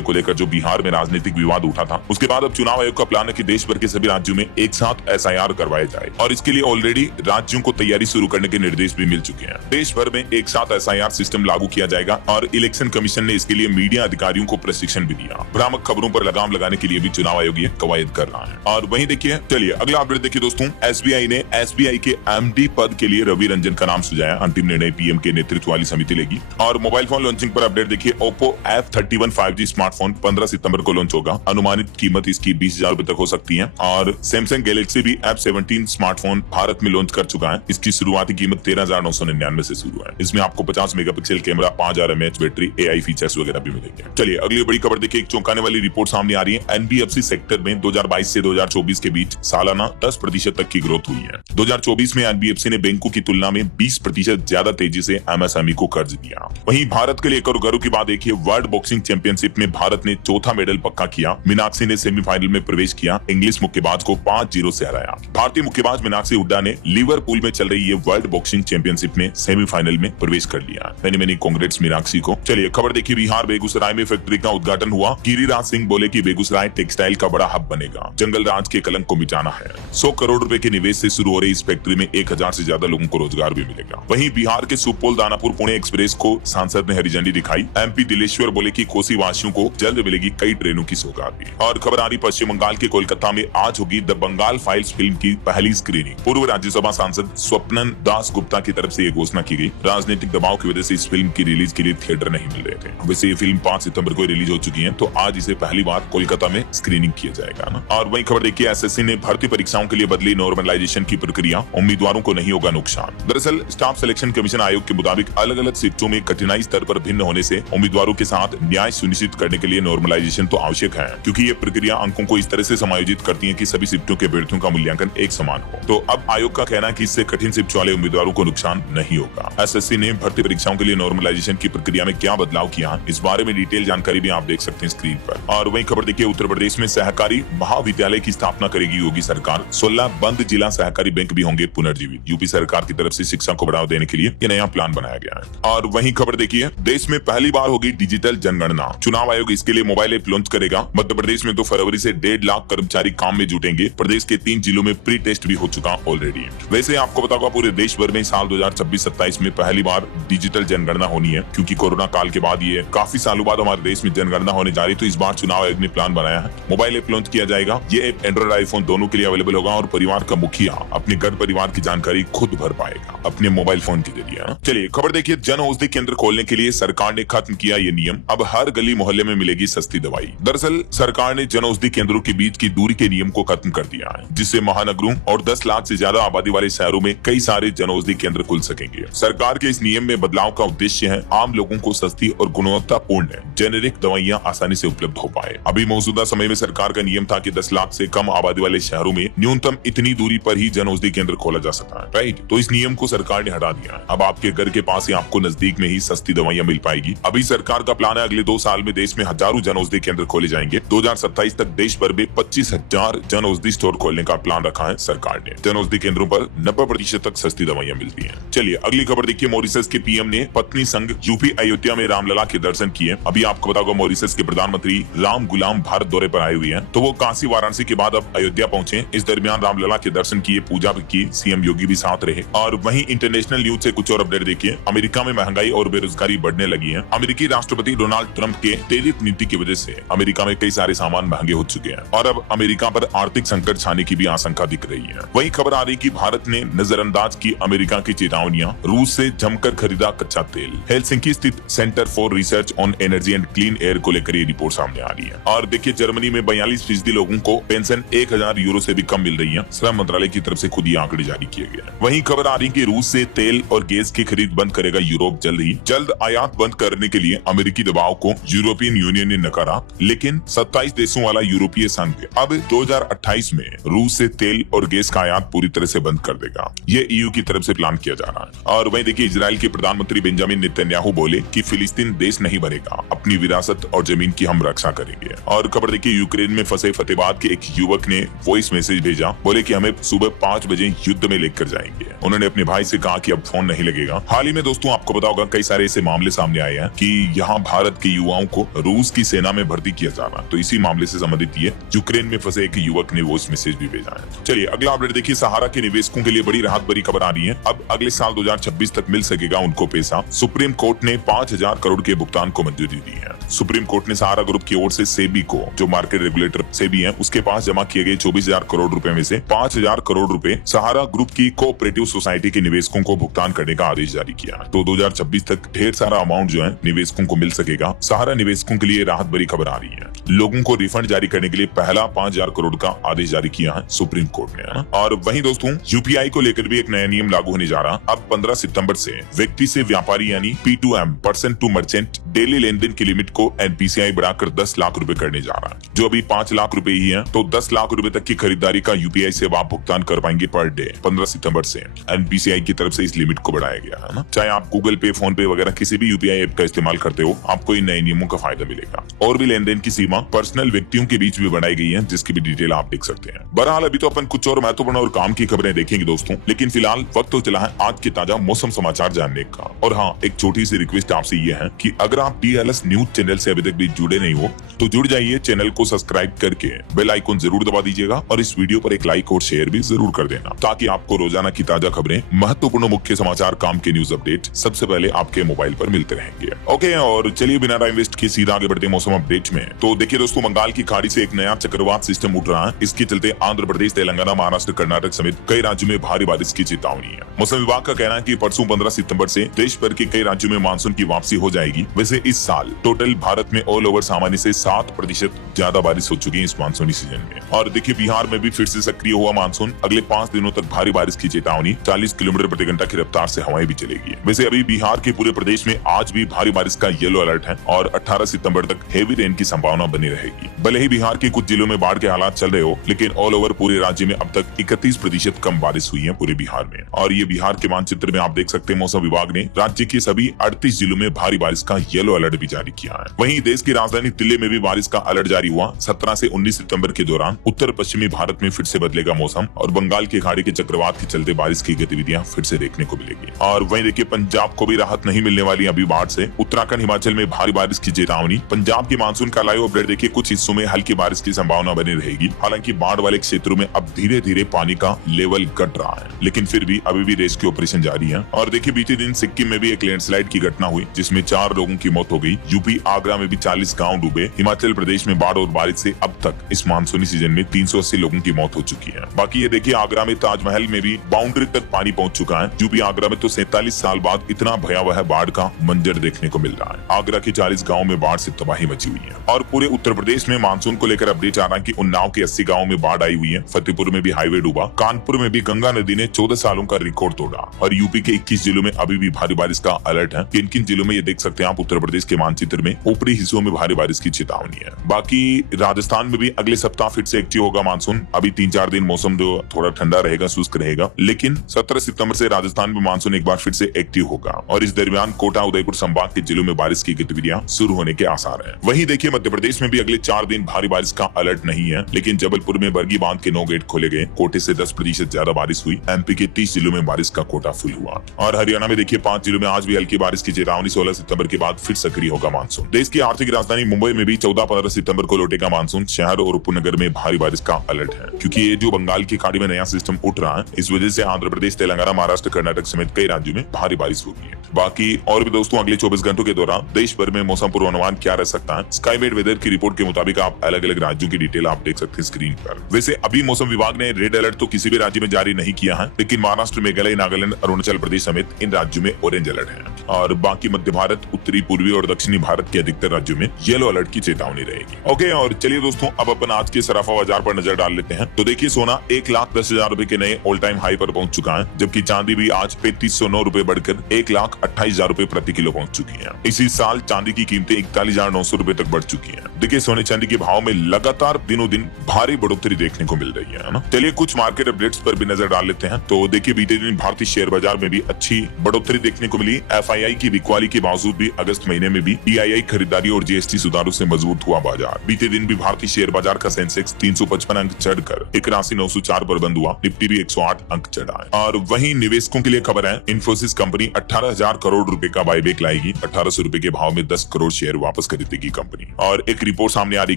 को लेकर जो बिहार में राजनीतिक विवाद उठा था, उसके बाद अब चुनाव आयोग का प्लान है कि देश भर के सभी राज्यों में एक साथ SIR करवाए जाए और इसके लिए ऑलरेडी राज्यों को तैयारी शुरू करने के निर्देश भी मिल चुके हैं। देश भर में एक साथ SIR सिस्टम लागू किया जाएगा और इलेक्शन कमीशन ने इसके लिए मीडिया अधिकारियों को प्रशिक्षण भी दिया। भ्रामक खबरों पर लगाम लगाने के लिए भी चुनाव आयोग ये कवायद कर रहा है। और वहीं देखिए, चलिए अगला अपडेट देखिए दोस्तों, SBI ने SBI के MD पद के लिए रवि रंजन का नाम सुझाया। अंतिम निर्णय PM के नेतृत्व वाली समिति लेगी। और मोबाइल फोन लॉन्चिंग पर अपडेट देखिए, Oppo F31 5G स्मार्टफोन 15 सितंबर को लॉन्च होगा। अनुमानित कीमत इसकी 20,000 रुपए तक हो सकती है। और Samsung Galaxy भी F17 स्मार्टफोन भारत में लॉन्च कर चुका है। इसकी शुरुआती कीमत 13,999 से शुरू है। इसमें आपको 50 megapixel camera, 5000 mAh battery, AI features वगैरह भी मिलेंगे। चलिए अगली बड़ी खबर देखिए, एक चौंकाने वाली रिपोर्ट सामने आ रही है। NBFC सेक्टर में 2022 से 2024 के बीच सालाना 10% तक की ग्रोथ हुई है। 2024 में NBFC ने बैंकों की तुलना में 20% ज्यादा तेजी से MSME को कर्ज दिया। वहीं भारत के लिए एक और गर्व की बात देखिए, वर्ल्ड बॉक्सिंग चैंपियनशिप में भारत ने चौथा मेडल पक्का किया। मीनाक्षी ने सेमीफाइनल में प्रवेश किया, इंग्लिश मुक्केबाज को 5-0 से हराया। भारतीय मुक्केबाज मीनाक्षी हुड्डा ने लिवरपूल में चल रही ये वर्ल्ड बॉक्सिंग चैंपियनशिप में सेमीफाइनल में प्रवेश कर लिया। मेनी कांग्रेट्स मीनाक्षी को। चलिए खबर देखिए, बिहार बेगूसराय में फैक्ट्री का उद्घाटन हुआ। गिरिराज सिंह बोले कि बेगूसराय टेक्सटाइल का बड़ा हब बनेगा, जंगल राज के कलंक को मिटाना है। 100 करोड़ रुपए के निवेश से शुरू हो रही इस फैक्ट्री में 1000 से ज्यादा लोगों को रोजगार भी मिलेगा। वहीं बिहार के सुपौल दानापुर पुणे एक्सप्रेस को सांसद ने हरी झंडी दिखाई। MP दिलेश्वर बोले कि कोसी वासियों को जल्द मिलेगी कई ट्रेनों की सौगात भी। और खबर आ रही पश्चिम बंगाल के कोलकाता में आज होगी द बंगाल फाइल्स फिल्म की पहली स्क्रीनिंग। पूर्व राज्यसभा सांसद स्वप्नन दास गुप्ता की तरफ से ये घोषणा की गई। राजनीतिक दबाव की वजह से इस फिल्म की रिलीज के लिए थिएटर नहीं मिल रहे थे। वैसे ये फिल्म 5 सितंबर को रिलीज हो चुकी है, तो आज इसे पहली बार कोलकाता में स्क्रीनिंग किया जाएगा ना। और वही खबर देखिए, SSC ने भर्ती परीक्षाओं के लिए बदली नॉर्मलाइजेशन की प्रक्रिया, उम्मीदवारों को नहीं होगा नुकसान। दरअसल स्टाफ सिलेक्शन कमीशन आयोग के मुताबिक अलग अलग शिफ्टों में कठिनाई स्तर पर भिन्न होने से उम्मीदवारों के साथ न्याय सुनिश्चित करने के लिए नॉर्मलाइजेशन तो आवश्यक है, क्योंकि ये प्रक्रिया अंकों को इस तरह से समायोजित करती है कि सभी शिफ्टों के अभ्यर्थियों का मूल्यांकन एक समान हो। तो अब आयोग का कहना है कि इससे कठिन शिफ्ट वाले उम्मीदवारों को नुकसान नहीं होगा। SSC ने भर्ती परीक्षाओं के लिए नॉर्मलाइजेशन की प्रक्रिया में क्या बदलाव किया, इस बारे में डिटेल जानकारी भी आप देख सकते हैं स्क्रीन पर। और वही खबर देखिए, उत्तर प्रदेश में सहकारी महाविद्यालय की स्थापना करेगी योगी सरकार। 16 बंद जिला सहकारी बैंक भी होंगे पुनर्जीवित। यूपी सरकार की तरफ से शिक्षा को बढ़ावा देने के लिए ये नया प्लान बनाया गया है। और वही खबर देखिए, देश में पहली बार होगी डिजिटल जनगणना। चुनाव आयोग इसके लिए मोबाइल ऐप लॉन्च करेगा। मध्य प्रदेश में 2 फरवरी से 1.5 लाख कर्मचारी काम में जुटेंगे। प्रदेश के 3 जिलों में प्री टेस्ट भी हो चुका ऑलरेडी। वैसे आपको बताऊंगा, पूरे देश भर में साल 2026-27 में पहली बार डिजिटल जनगणना होनी है, क्योंकि कोरोना काल के बाद ये काफी सालों बाद हमारे देश में जनगणना होने जा रही। तो इस बार चुनाव आयोग ने प्लान बनाया है, मोबाइल ऐप लॉन्च किया जाएगा। ये ऐप एंड्रॉइड आईफोन दोनों के लिए अवेलेबल होगा और परिवार का मुखिया अपने घर परिवार की जानकारी खुद भर पाएगा अपने मोबाइल फोन के जरिए। चलिए खबर देखिए, जन औषधि केंद्र खोलने के लिए सरकार ने खत्म किया ये नियम। अब हर गली मोहल्ले में मिलेगी सस्ती दवाई। दरअसल सरकार ने जन औषधि केंद्रों के बीच की दूरी के नियम को खत्म कर दिया है, जिससे महानगरों और 10 लाख से ज्यादा आबादी वाले शहरों में कई सारे जन औषधि केंद्र खुल सकेंगे। सरकार के इस नियम में बदलाव का उद्देश्य है आम लोगों को सस्ती और गुणवत्तापूर्ण जेनेरिक दवाइयां आसानी से उपलब्ध हो पाए। अभी मौजूदा समय में सरकार का नियम था कि 10 लाख से कम आबादी वाले शहरों में न्यूनतम इतनी दूरी पर ही जन औषधि केंद्र खोला जा सकता है, राइट। तो इस नियम को सरकार ने हटा दिया है। अब आपके घर के पास ही आपको नजदीक में ही सस्ती दवाइयां मिल पाएगी। अभी सरकार का प्लान है अगले 2 साल में देश में हजारों जन औषधि केंद्र खोले जाएंगे। 2027 तक देश भर में 25,000 जन औषधि स्टोर खोलने का प्लान रखा है सरकार ने। जन औषधि केंद्रों पर 90% तक सस्ती दवाइयां मिलती हैं। चलिए अगली खबर देखिए, मॉरिशस के PM ने पत्नी संग यूपी अयोध्या में रामलला के दर्शन किए। अभी आपको बताऊंगा, मॉरिशस के प्रधानमंत्री राम गुलाम भारत दौरे पर आए हुए हैं, तो वो काशी वाराणसी के बाद अब अयोध्या पहुंचे। इस दरमियान रामलला के दर्शन किए, पूजा भी की, CM योगी भी साथ रहे। और वहीं इंटरनेशनल न्यूज से कुछ और अपडेट देखिए, अमेरिका में महंगाई और बेरोजगारी बढ़ने लगी है। अमेरिकी राष्ट्रपति डोनाल्ड ट्रंप के टैरिफ नीति की वजह से अमेरिका में कई सारे सामान महंगे हो चुके हैं और अब अमेरिका पर आर्थिक संकट छाने की भी आशंका दिख रही है। वही खबर आ रही कि भारत ने नजरअंदाज की अमेरिका की चेतावनियां, रूस से जमकर खरीदा कच्चा तेल। हेलसिंकी स्थित centre for research on energy and clean air को लेकर ये रिपोर्ट सामने आ रही है। और देखिए, जर्मनी में 42% लोगों को पेंशन 1000 यूरो से भी कम मिल रही है। श्रम मंत्रालय की तरफ से खुद ये आंकड़े जारी किए गए हैं। वहीं खबर आ रही कि रूस से तेल और गैस की खरीद बंद करेगा यूरोप जल्द आयात बंद करने के लिए अमेरिकी दबाव को यूरोपियन यूनियन ने नकारा, लेकिन 27 देशों वाला यूरोपीय संघ अब 2028 में रूस से तेल और गैस का आयात पूरी तरह से बंद कर देगा। ये EU की तरफ से प्लान किया जा रहा है। और वहीं देखिए, इजराइल के प्रधानमंत्री बेंजामिन नेतन्याहू बोले कि फिलिस्तीन देश नहीं बनेगा, अपनी विरासत और जमीन की हम रक्षा करेंगे। और खबर देखिए, यूक्रेन में फंसे फतेहाबाद के एक युवक ने वॉइस मैसेज भेजा, बोले कि हमें सुबह 5 बजे युद्ध में लेकर जाएंगे। उन्होंने अपने भाई से कहा कि अब फोन नहीं लगेगा। हाल ही में दोस्तों आपको पता होगा कई सारे ऐसे मामले सामने आए हैं कि यहाँ भारत के युवाओं को रूस की सेना में भर्ती किया जा रहा है। तो इसी मामले से संबंधित ये यूक्रेन में फंसे एक युवक ने वॉइस मैसेज भी भेजा है। चलिए अगला अपडेट देखिए, सहारा के निवेशकों के लिए बड़ी राहत भरी खबर आ रही है। अब अगले साल 2026 तक मिल सकेगा उनको पैसा। सुप्रीम कोर्ट ने 5,000 करोड़ के भुगतान को मंजूरी दी है। सुप्रीम कोर्ट ने सहारा ग्रुप की ओर से सेबी को, जो मार्केट रेगुलेटर सेबी है, उसके पास जमा किए गए 24,000 करोड़ रुपए में से 5,000 करोड़ रुपए सहारा ग्रुप की कोऑपरेटिव सोसाइटी के निवेशकों को भुगतान करने का आदेश जारी किया। तो 2026 तक ढेर सारा अमाउंट जो है निवेशकों को मिल सकेगा। सहारा निवेशकों के लिए राहत भरी खबर आ रही है। लोगों को रिफंड जारी करने के लिए पहला 5,000 करोड़ का आदेश जारी किया है सुप्रीम कोर्ट ने, है ना। और वहीं दोस्तों यूपीआई को लेकर भी एक नया नियम लागू होने जा रहा। अब 15 सितंबर से व्यक्ति से व्यापारी यानी P2M, person to merchant, daily लेन देन की लिमिट को एनपीसीआई बढ़ाकर 10 लाख रुपए करने जा रहा है। जो अभी 5 लाख रुपए ही है, तो 10 लाख रुपए तक की खरीदारी का यूपीआई से आप भुगतान कर पाएंगे पर डे। 15 सितंबर से एनपीसीआई की तरफ से इस लिमिट को बढ़ाया गया है ना। चाहे आप गूगल पे, फोन पे वगैरह किसी भी यूपीआई ऐप का इस्तेमाल करते हो, आपको इन नए नियमों का फायदा मिलेगा। और भी लेन देन की सीमा पर्सनल व्यक्तियों के बीच भी बढ़ाई गई है, जिसकी भी डिटेल आप देख सकते हैं। बहरहाल अभी तो अपन कुछ और महत्वपूर्ण और काम की खबरें देखेंगे दोस्तों, लेकिन फिलहाल वक्त तो चला है आज के ताजा मौसम समाचार जानने का। और हाँ, एक छोटी सी रिक्वेस्ट आपसे ये है कि अगर आप TLS न्यूज चैनल से अभी तक भी जुड़े नहीं हो तो जुड़ जाइए, चैनल को सब्सक्राइब करके बेल आइकन जरूर दबा दीजिएगा और इस वीडियो पर एक लाइक और शेयर भी जरूर कर देना, ताकि आपको रोजाना की ताजा खबरें, महत्वपूर्ण मुख्य समाचार, काम के न्यूज अपडेट सबसे पहले आपके मोबाइल पर मिलते रहेंगे। ओके, और चलिए बिना टाइम वेस्ट किए सीधा आगे बढ़ते हैं मौसम अपडेट में। तो देखिए दोस्तों, बंगाल की खाड़ी से एक नया चक्रवात सिस्टम उठ रहा है। इसके चलते आंध्र प्रदेश, तेलंगाना, महाराष्ट्र, कर्नाटक समेत कई राज्यों में भारी बारिश की चेतावनी है। मौसम विभाग का कहना है कि परसों 15 सितंबर से देश भर के कई राज्यों में मानसून की वापसी हो जाएगी। वैसे इस साल टोटल भारत में ऑल ओवर सामान्य से 7% ज्यादा बारिश हो चुकी है इस मानसूनी सीजन में। और देखिए बिहार में भी फिर से सक्रिय हुआ मानसून। अगले 5 दिनों तक भारी बारिश की चेतावनी, 40 किलोमीटर प्रति घंटा की रफ्तार से हवाएं भी चलेगी। वैसे अभी बिहार के पूरे प्रदेश में आज भी भारी बारिश का येलो अलर्ट है और 18 सितंबर तक हेवी रेन की संभावना बनी रहेगी। भले ही बिहार के कुछ जिलों में बाढ़ के हालात चल रहे हो, लेकिन ऑल ओवर पूरे राज्य में अब तक 31% कम बारिश हुई है पूरे बिहार में। और ये बिहार के मानचित्र में आप देख सकते हैं, मौसम विभाग ने राज्य के सभी 38 जिलों में भारी बारिश का येलो अलर्ट भी जारी किया है। वहीं देश की राजधानी दिल्ली में भी बारिश का अलर्ट जारी हुआ। 17 से 19 सितंबर के दौरान उत्तर पश्चिमी भारत में फिर से बदलेगा मौसम और बंगाल की खाड़ी के चक्रवात के चलते बारिश की गतिविधियां फिर से देखने को मिलेगी। और वहीं देखिए पंजाब को भी राहत नहीं मिलने वाली अभी बाढ़ से। उत्तराखंड, हिमाचल में भारी बारिश की चेतावनी। पंजाब की मानसून का लाइव अपडेट देखिए, कुछ हिस्सों में हल्की बारिश की संभावना बनी रहेगी। हालांकि बाढ़ वाले क्षेत्रों में अब धीरे धीरे पानी का लेवल घट रहा है, लेकिन फिर भी अभी भी रेस्क्यू ऑपरेशन जारी है। और देखिए बीते दिन सिक्किम में भी एक लैंडस्लाइड की घटना हुई, जिसमें 4 लोगों की मौत हो गई। यूपी आगरा में भी 40 गाँव डूबे। हिमाचल प्रदेश में बाढ़ और बारिश से अब तक इस मानसूनी सीजन में 380 लोगों की मौत हो चुकी है। बाकी ये देखिए आगरा में ताजमहल में भी बाउंड्री तक पानी पहुंच चुका है। यूपी आगरा में तो 47 साल बाद इतना भयावह बाढ़ का मंजर देखने को मिल रहा है। आगरा के 40 गाँव में बाढ़ से तबाही मची हुई है। और पूरे उत्तर प्रदेश में मानसून को लेकर अपडेट आ रहा है कि उन्नाव के 80 गाँव में बाढ़ आई हुई है। फतेहपुर में भी हाईवे डूबा। कानपुर में भी गंगा नदी ने 14 सालों का रिकॉर्ड तोड़ा। और यूपी के 21 जिलों में अभी भी भारी बारिश का अलर्ट है। किन किन जिलों में ये देख सकते हैं आप उत्तर प्रदेश के मानचित्र में। ऊपरी हिस्सों में भारी बारिश की चेतावनी है। बाकी राजस्थान में भी अगले सप्ताह फिर से एक्टिव होगा मानसून। अभी 3-4 दिन मौसम जो थोड़ा ठंडा रहेगा, शुष्क रहेगा, लेकिन 17 सितंबर से राजस्थान में मानसून एक बार फिर से एक्टिव होगा। और इस दरमियान कोटा, उदयपुर संभाग के जिलों में बारिश की गतिविधियां शुरू होने के आसार हैं। वहीं देखिए मध्य प्रदेश में भी अगले 4 दिन भारी बारिश का अलर्ट नहीं है, लेकिन जबलपुर में बरगी बांध के 9 गेट खोले गए। कोटे से 10% ज्यादा बारिश हुई। MP के 30 जिलों में बारिश का कोटा फुल हुआ। और हरियाणा में देखिए 5 जिलों में आज भी हल्की बारिश की चेतावनी। 16 सितंबर के बाद फिर सक्रिय होगा मानसून। देश की आर्थिक राजधानी मुंबई में भी 14-15 सितंबर को लौटेगा मानसून। शहर और उपनगर में भारी बारिश का अलर्ट है, क्योंकि ये जो बंगाल की खाड़ी में नया सिस्टम उठ रहा है, इस वजह से आंध्र प्रदेश, तेलंगाना, महाराष्ट्र, कर्नाटक समेत कई राज्यों में भारी बारिश होगी है। बाकी और भी दोस्तों अगले 24 घंटों के दौरान देश भर में मौसम पूर्वानुमान क्या रह सकता है, स्काईमेट वेदर की रिपोर्ट के मुताबिक आप अलग अलग राज्यों की डिटेल आप देख सकते हैं स्क्रीन पर। वैसे अभी मौसम विभाग ने रेड अलर्ट तो किसी भी राज्य में जारी नहीं किया है, लेकिन महाराष्ट्र, मेघालय, नागालैंड, अरुणाचल प्रदेश समेत इन राज्यों में ऑरेंज अलर्ट है। और बाकी मध्य भारत, उत्तरी, पूर्वी और दक्षिणी भारत के अधिकतर राज्यों में येलो अलर्ट की चेतावनी रहेगी। ओके, और चलिए दोस्तों अब अपन आज के सराफा बाजार पर नजर डाल लेते हैं। तो देखिए सोना 1,10,000 रुपए के नए ऑल टाइम हाई पर पहुंच चुका है, जबकि चांदी भी आज 3509 रुपए बढ़कर 1,28,000 रुपए प्रति किलो पहुंच चुकी है। इसी साल चांदी की कीमतें 41,900 रुपए तक बढ़ चुकी है। देखिए सोने चांदी के भाव में लगातार दिनों दिन भारी बढ़ोतरी देखने को मिल रही है ना। चलिए कुछ मार्केट अपडेट्स पर भी नजर डाल लेते हैं। तो देखिए बीते दिन भारतीय शेयर बाजार में भी अच्छी बढ़ोतरी देखने को मिली। FII की बिकवाली के बावजूद भी अगस्त महीने में भी DII खरीदारी और GST सुधारों से मजबूत हुआ बाजार। बीते दिन भी भारतीय शेयर बाजार का सेंसेक्स 355 अंक चढ़कर 81,904 पर बंद हुआ। निफ्टी भी 108 अंक चढ़ा है। और वहीं निवेशकों के लिए खबर है, इन्फोसिस कंपनी 18,000 करोड़ रुपए का बायबैक लाएगी। 1,800 रुपए के भाव में 10 करोड़ शेयर वापस खरीदेगी कंपनी। और एक रिपोर्ट सामने आ रही